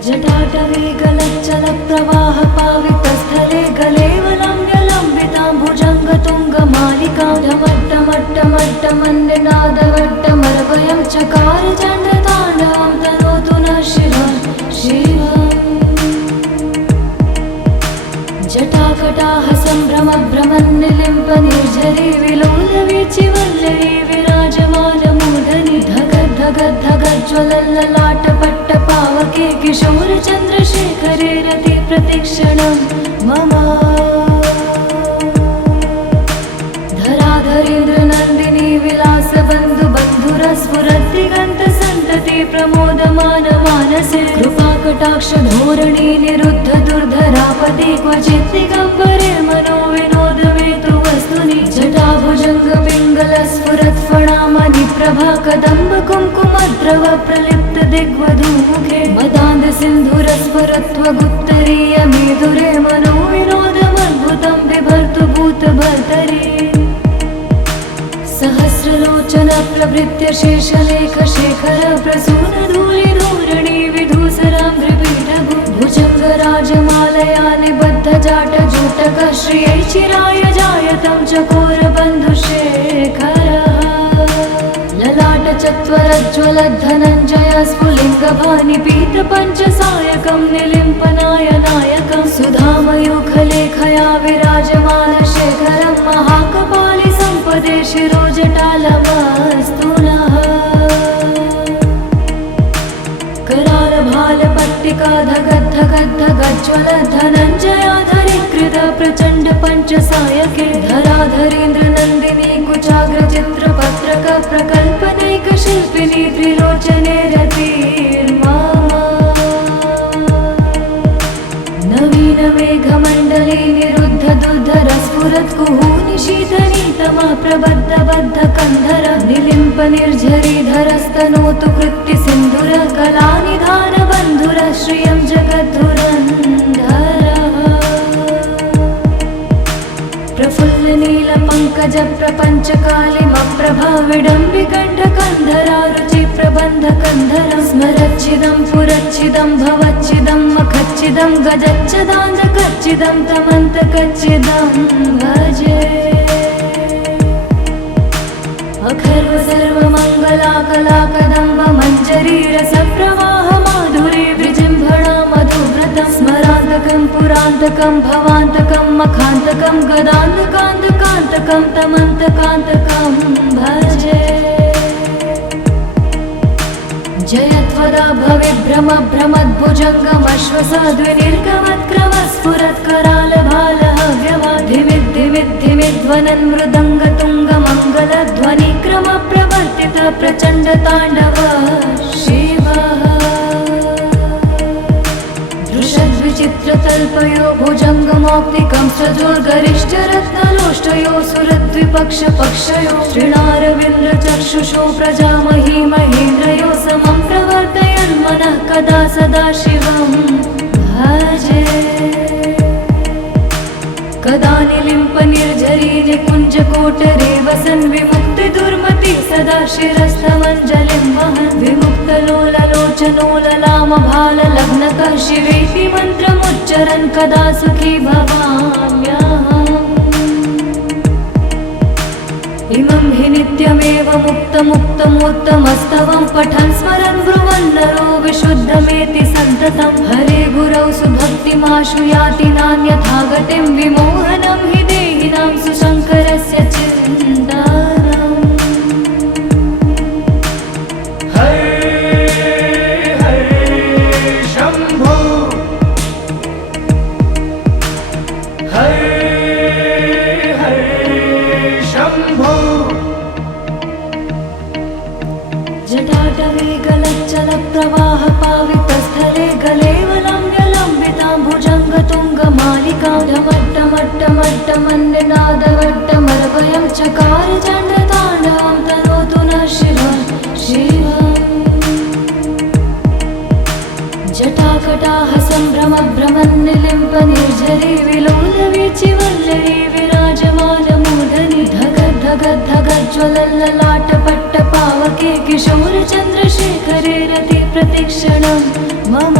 जटाटवे गलच्चल प्रवाह पावितस्थले गलेवलम्ब्यलम्बितां भुजङ्गतुङ्गमालिकां ढमट्टमट्टमट्टमन्निनादवट्टमर्वयं चकार चण्डताण्डवं तनोतु नः शिवः शिवम् जटाकटाह सम्भ्रमभ्रमन्निलिम्प निर्झरी विलोलवीचिवल्लरी विराजमानमूर्धनि धगद्धगद्धगज्ज्वलल्ललाटपट्टपावके किशोरचन्द्रशेखरे रति प्रतिक्षणं मम धराधरेन्द्र नन्दिनी विलासबन्धु बन्धुरस्फुरद्दिगन्तसन्तति प्रमोदमान मानसे कृपाकटाक्षधोरणी निरुद्ध दुर्धरापदे क्वचित् दिगम्बरे मनोविनोदमेतु वस्तुनि जटाभुजङ्ग पिङ्गलस्फुरत्फणामणि प्रभा कदम्ब कुङ्कुमद्रव प्रलिप्त दिग्वधूमुखे मदान्ध सिन्धुरस्फुरत्वगुत्तरीय मेधुरे मनोविनोदमद्भुतं बिभर्तु भूतभर्तरि सहस्रलोचन प्रभृत्य शेषलेख शेखर प्रसून धूलि धूरणि विधूसराङ्घ्रिपीठभु भुजङ्गराजमालया निबद्धजाटजूटकः श्रियै चिराय जायतं चकोरबन्धुशेखरः ललाटचत्वरज्ज्वलद्धनञ्जय स्फुलिङ्गभानि पीतपञ्चसायकं निलिम्पनायनायकं सुधामयूखलेखया विराजमानशेखरं महाकपालि सम्पदे शिरोजटालमस्तु नः करालभालपट्टिकाधगद्धगद्धगज्ज्वलद्धनञ्जयाधरीकृत प्रचण्ड पञ्चसायके धराधरेन्द्रनन्दिनी कुचाग्रचित्रपत्रक प्रकल्पनैकशिल्पिनी त्रिलोचने रतिर्मा नवीनमेघमण्डले निरुद्ध दुर्धरस्फुरत्कुहूनि शीतनीतमा प्रबद्धबद्धकन्धर निलिम्प निर्झरीधरस्तनोतु कृत्ति सिन्धुर कलानिधानबन्धुर श्रियं जगद्धुरन्धरः प्रफुल्लनीलपङ्कज प्रपञ्चकालिमप्रभाविडम्बिकण्ठकन्धरा रुचिप्रबन्धकन्धरं स्मरच्छिदं पुरच्छिदं भवच्छिदं मखच्छिदं गजच्छदान्धकच्छिदं तमन्तकच्छिदं भजे अखर्व सर्वमङ्गलाकलाकदम्ब मञ्जरीरसप्रवाह माधुरी विजृम्भणा मधुव्रतं स्मरान्तकं पुरान्तकं भवान्तकं मखान्तकं गदान्तकान्तकान्तकं तमन्तकान्तकं भजे जयत्वदा भविभ्रमभ्रमद्भुजङ्गमश्वसाद्विनिर्गमत्करालभालहव्यवाधिमिद्धिमिद्धिमिध्वनन् मृदङ्गतुङ्गमङ्गलध्वनिक्रमप्रवर्तित प्रचण्डताण्डवः शिवः दृशद्विचित्रतल्पयो भुजङ्गमौक्तिकं सजोर्गरिष्ठरत्नलोष्टयो सुरद्विपक्षपक्षयो श्रीणारविन्द्रचक्षुषो प्रजामही महेन्द्रयो समं प्रवर्तयन्मनः कदा सदा शिवं भजे कदा निलिम्प निर्झरी निकुञ्जकोटरे वसन् विमुक्तिदुर्मति सदा शिरस्थमञ्जलिं वहन् विमुक्तलोललोचनोललामभाललग्नकः शिवेति मन्त्रमुच्चरन् कदा सुखी भवाम्यहम् इमं हि नित्यमेव मुक्तमुत्तमोत्तमस्तवं पठन् स्मरन् ब्रुवन् नरो विशुद्धमेति सन्ततं हरे गुरौ सुभक्तिमाशु याति नान्यथा गतिं विमोहनं हि देहिनां सुशङ्करस्य चिन्तनम् हरे हरे शम्भो हरे हरे शम्भो जटाटवे गलच्चलप्रवाह पावितस्थले गलेवलम्ब्यलम्बितां भुजङ्गतुङ्गमालिकां ढमट्टमट्टमट्टमन्निनादवट्टमर्वयं चकार चण्डताण्डवं तनोतु नः शिवः शिवम् जटाकटाः सम्भ्रमभ्रमन्निलिम्प निर्झरी विलोलवीचिवल्लरी विराजमानमूर्धनि धगद्धगद्धगज्ज्वलल्ललाटपट्टपावके किशोरचन्द्रशेखरे रति प्रतिक्षणं मम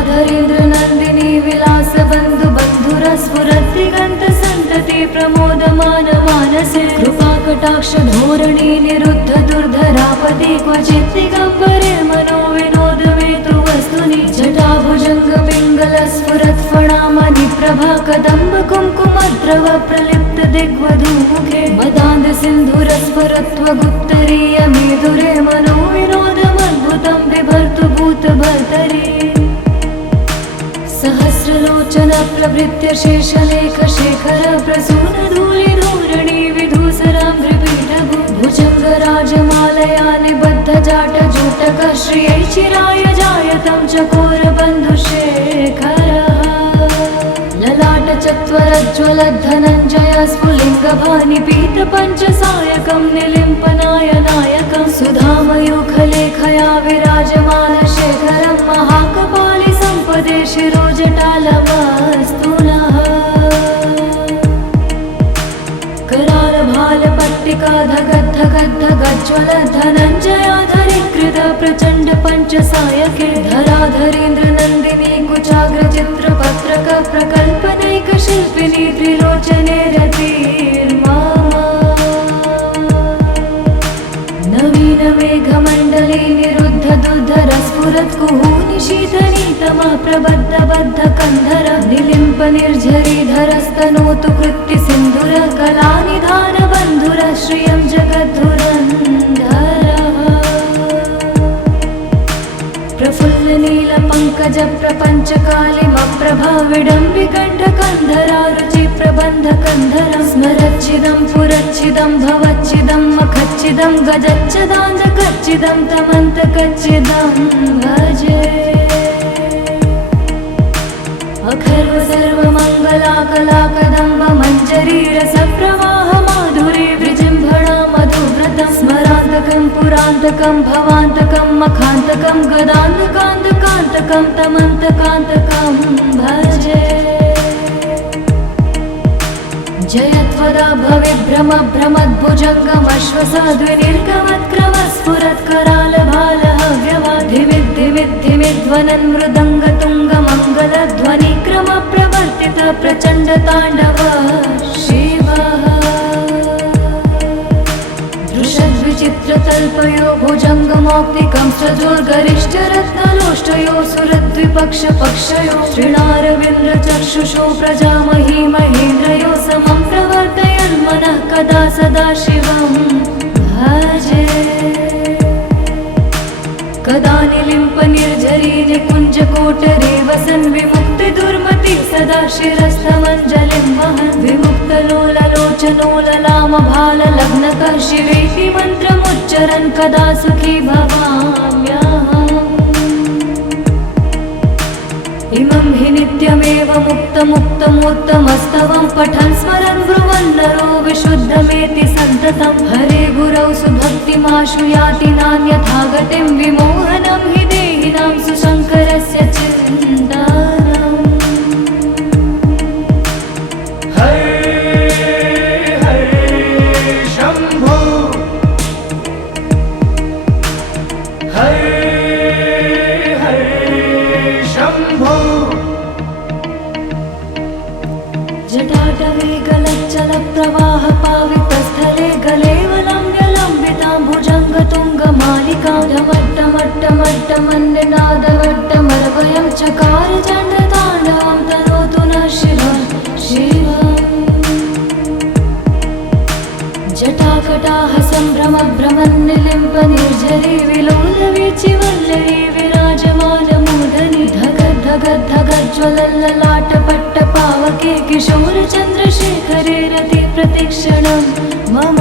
धराधरेन्द्रनन्दिनी विलासबन्धुबन्धुरस्फुरद्दिगन्तसन्तति प्रमोदमानमानसे कृपाकटाक्षधोरणी निरुद्ध दुर्धरापति क्वचित् दिगम्बरे मनो विनोदमेतु वस्तुनि जटाभुजङ्गपिङ्गलस्फुरत्फणामणिप्रभा कदम्ब कुङ्कुमद्रव प्रलिप्त दिग्वधूमुखे मदान्धसिन्धुरस्फुरत्वगुप्तरीय मेधुरे मनो विनोदमद्भुतं बिभर्तु भूतभर्तरि सहस्रलोचन प्रभृत्य शेषलेखशेखर प्रसूनधूलिधूरणि विधूसराङ्घ्रिपीठभु भुजङ्गराजमालया निबद्धजाटजूटकः श्रियै चिराय जायतं चकोरबन्धुशेखरः ललाटचत्वरज्ज्वलद्धनञ्जय स्फुलिङ्गभानि पीतपञ्चसायकं निलिम्पनायनायकं सुधामयूखलेखया विराजमानशेखरं महाकपालि सम्पदे शिरोजटालमस्तु नः करालभालपट्टिकाधगद्धगद्धगज्ज्वलद्धनञ्जयाधरी धरीकृत प्रचण्ड पञ्चसायके धराधरेन्द्र नन्दिनी कुचाग्र चित्रपत्रक प्रकल्पनैक शिल्पिनी त्रिलोचने रतिर्मा नवीन मेघमण्डले निरुद्ध दुर्धर स्फुरत् कुहूनि शीतनीतमा प्रबद्ध बद्ध कन्धर निलिम्प निर्झरीधरस्तनोतु कृत्ति सिन्धुर कलानिधान बन्धुर श्रियं जगद्धुरन्धरः प्रफुल्ल नील पङ्कज प्रपञ्च कालिमप्रभा विडम्बिकण्ठ कन्धरा रुचि प्रबन्ध कन्धर स्मरच्चिदं पुरच्चिदं भवच्चिदं मखच्चिदं गजच्चदान्धकच्चिदं तमन्तकच्चिदं भजे अखर्व सर्वमङ्गलाकलाकदम्ब मञ्जरी रसप्रवाह माधुरी विजृम्भणा मधुव्रतं स्मरान्तकं पुरान्तकं भवान्तकं मखान्तकं गदान्तकान्तकान्तकं तमन्तकान्तकं भजे जयत्वदा भविभ्रम भ्रमद्भुजङ्गमश्वसाद्विनिर्गमत्क्रमस्फुरत्करालभालहव्यवाधिमिद्धिमिद्धिमिध्वनन् मृदङ्गतुङ्गमङ्गलध्वनिक्रम प्रवर्तित प्रचण्ड ताण्डव शिवः दृशद्विचित्रतल्पयो भुजङ्गमौक्तिकं सजोर्गरिष्ठरत्नलोष्टयो सुरद्विपक्षपक्षयो श्रीणारविन्द्रचक्षुषो प्रजामही महेन्द्रयो समं प्रवर्तयन्मनः कदा सदा शिवं भजे कदा निलिम्प निर्झरी निकुञ्जकोटरे वसन् विमुक्तिदुर्मति सदा शिरस्थमञ्जलिं वहन् विमुक्तलोललोचनोललामभाललग्नकः शिवेति मन्त्रमुच्चरन् कदा सुखी भवाम्यहम् इमं हि नित्यमेव मुक्तमुक्तमोत्तमस्तवं पठन् स्मरन् ब्रुवन् नरो विशुद्धमेति सन्ततं हरे गुरौ सुभक्तिमाशु याति नान्यथा गतिं विमोहनं हि देहिनां सुशङ्करस्य चिन्तनम् हरे हरे शम्भो हरे हरे शम्भो जटाटवे गलच्चल प्रवाह पावितस्थले गलेवलम्ब्यलम्बितां भुजङ्गतुङ्गमालिकां ढमट्टमट्टमट्टमन्निनादवट्टमर्वयं चकार चण्डताण्डवं तनोतु नः शिवं शिवम् जटाकटाह सम्भ्रमभ्रमन्निलिम्प निर्झरी विलोलवीचिवल्लरी विराजमानमूर्धनि धगद्धगद्धगज्ज्वलल्ललाटपट्टपावके किशोरचन्द्रशेखरे रति प्रतिक्षणं मम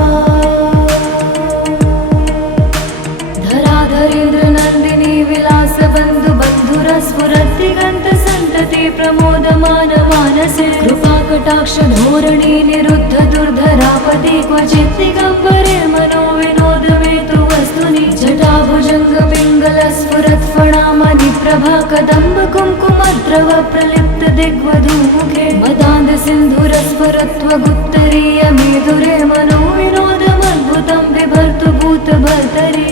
धराधरेन्द्र नन्दिनी विलासबन्धु बन्धुरस्फुरद्दिगन्तसन्तति प्रमोदमान मानसे कृपाकटाक्ष धोरणी निरुद्ध दुर्धरापति क्वचित् दिगम्बरे मनो विनोदमेतु वस्तुनि जटाभुजङ्ग पिङ्गल स्फुरत् फणामणि प्रभा कदम्ब कुङ्कुमद्रव प्रलिप्त दिग्वधूमुखे मदान्ध सिन्धुरस्फुरत्वगुत्तरीय मेदुरे मनो विनोदमद्भुतं बिभर्तु भूतभर्तरि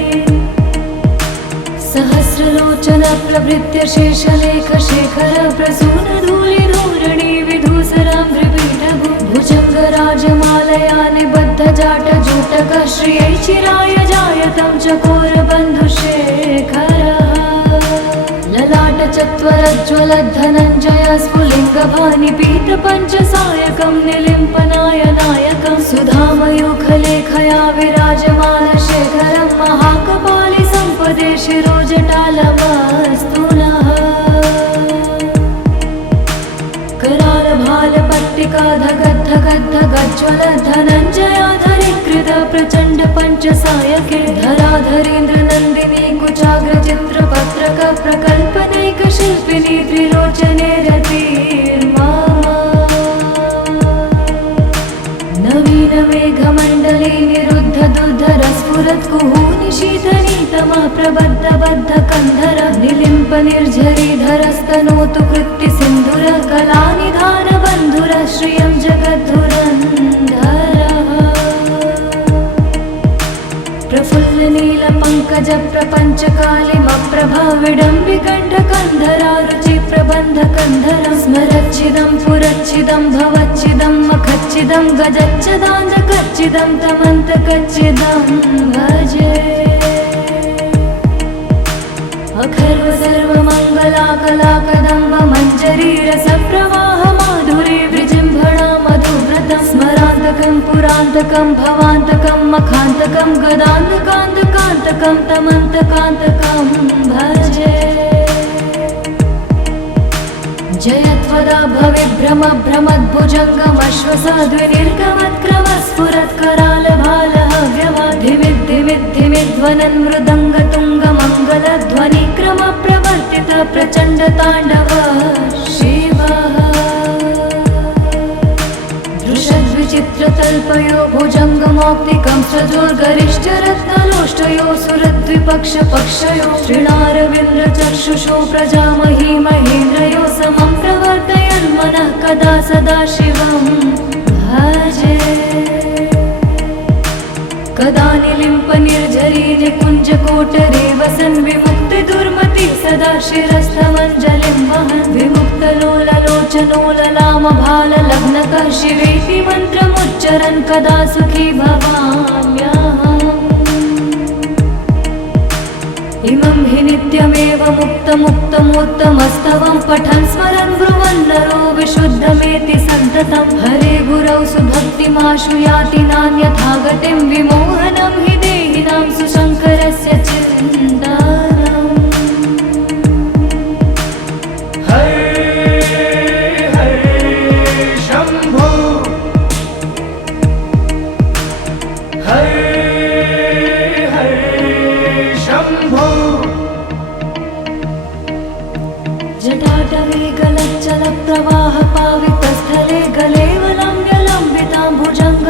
सहस्रलोचन प्रभृत्य शेषलेख शेखर प्रसून धूलिधूरणि विधूसरां त्रिपीठभु भुजङ्गराजमालया निबद्ध जाटजूटक श्रियै चिराय जायतं चकोरबन्धुशेखरः ललाट चत्वरज्ज्वलद्धनञ्जय स्फुलिङ्गभानि पञ्चसायकं निलिम्पनायनायकं सुधामयूखलेखया विराजमान शेखरं महाकपालि सम्पदे शिरोजटालमस्तु नः करालभालपट्टिका धगद्धगद्धगज्ज्वल धनञ्जयाधरीकृत प्रचण्ड पञ्चसायके धराधरेन्द्र नन्दिनी कुचाग्र चित्रपत्रक प्रकल्पनैक शिल्पिनी त्रिलोचने रतिर्मा नवीन मेघमण्डले निरुद्ध दुर्धर स्फुरत् कुहूनि शीतनीतमा प्रबद्ध बद्ध कन्धर निलिम्प निर्झरीधरस्तनोतु कृत्ति सिन्धुर कलानिधान बन्धुर श्रियं जगद्धुरन्धरः प्रफुल्ल नील पङ्कज प्रपञ्च प्रपञ्चकालिमप्रभाविडम्बिकण्ठकन्धरा रुचिप्रबन्धकन्धरं स्मरच्चिदं पुरच्चिदं भवच्चिदं मखच्चिदं गजच्चिदाञ्जकच्चिदं तमन्तकच्चिदं भजे अखर्व सर्वमङ्गलाकलाकदम्ब मञ्जरीरसप्रवाह माधुरी विजृम्भणा मधुव्रतं स्मरान्तकं पुरान्तकं भवान्तकं मखान्तकं गदान्तकान्तकान्तकं तमन्तकान्तकं भजे जयत्वदा भविभ्रमभ्रमद्भुजङ्गमश्वसाद्विनिर्गमत्करालभालहव्यवाधिमिद्धिमिद्धिमिध्वनन् मृदङ्गतुङ्गमङ्गलध्वनिक्रम प्रवर्तित प्रचण्डताण्डव शिवः दृशद्विचित्रतल्पयो भुजङ्गमौक्तिकं सजोर्गरिष्ठरत्नलोष्टयो सुरद्विपक्षपक्षयो श्रीणारविन्द्रचक्षुषो प्रजामही महेन्द्रयो समं प्रवर्तयन् मनः कदा सदा शिवं भजे कदा निलिम्पनिर्झरी निकुञ्जकोटरे वसन् विमुक्तिदुर्मति सदा शिरस्थमञ्जलिं वहन् विमुक्तलोललोचनो ललामभाललग्नकः शिवेति मन्त्रमुच्चरन् कदा सुखी भवाम्यहम् इमं हि नित्यमेव मुक्तमुत्तमोत्तमस्तवं पठन् स्मरन् ब्रुवन् नरो विशुद्धमेति सन्ततं हरे गुरौ सुभक्तिमाशु याति नान्यथा गतिं विमोहनं हि देहिनां सुशङ्करस्य चिन्तनम् हरे हरे शम्भो हरे हरे शम्भो जटाटवे गलच्चल प्रवाह पावितस्थले गलेवलं व्यलम्बितां भुजङ्ग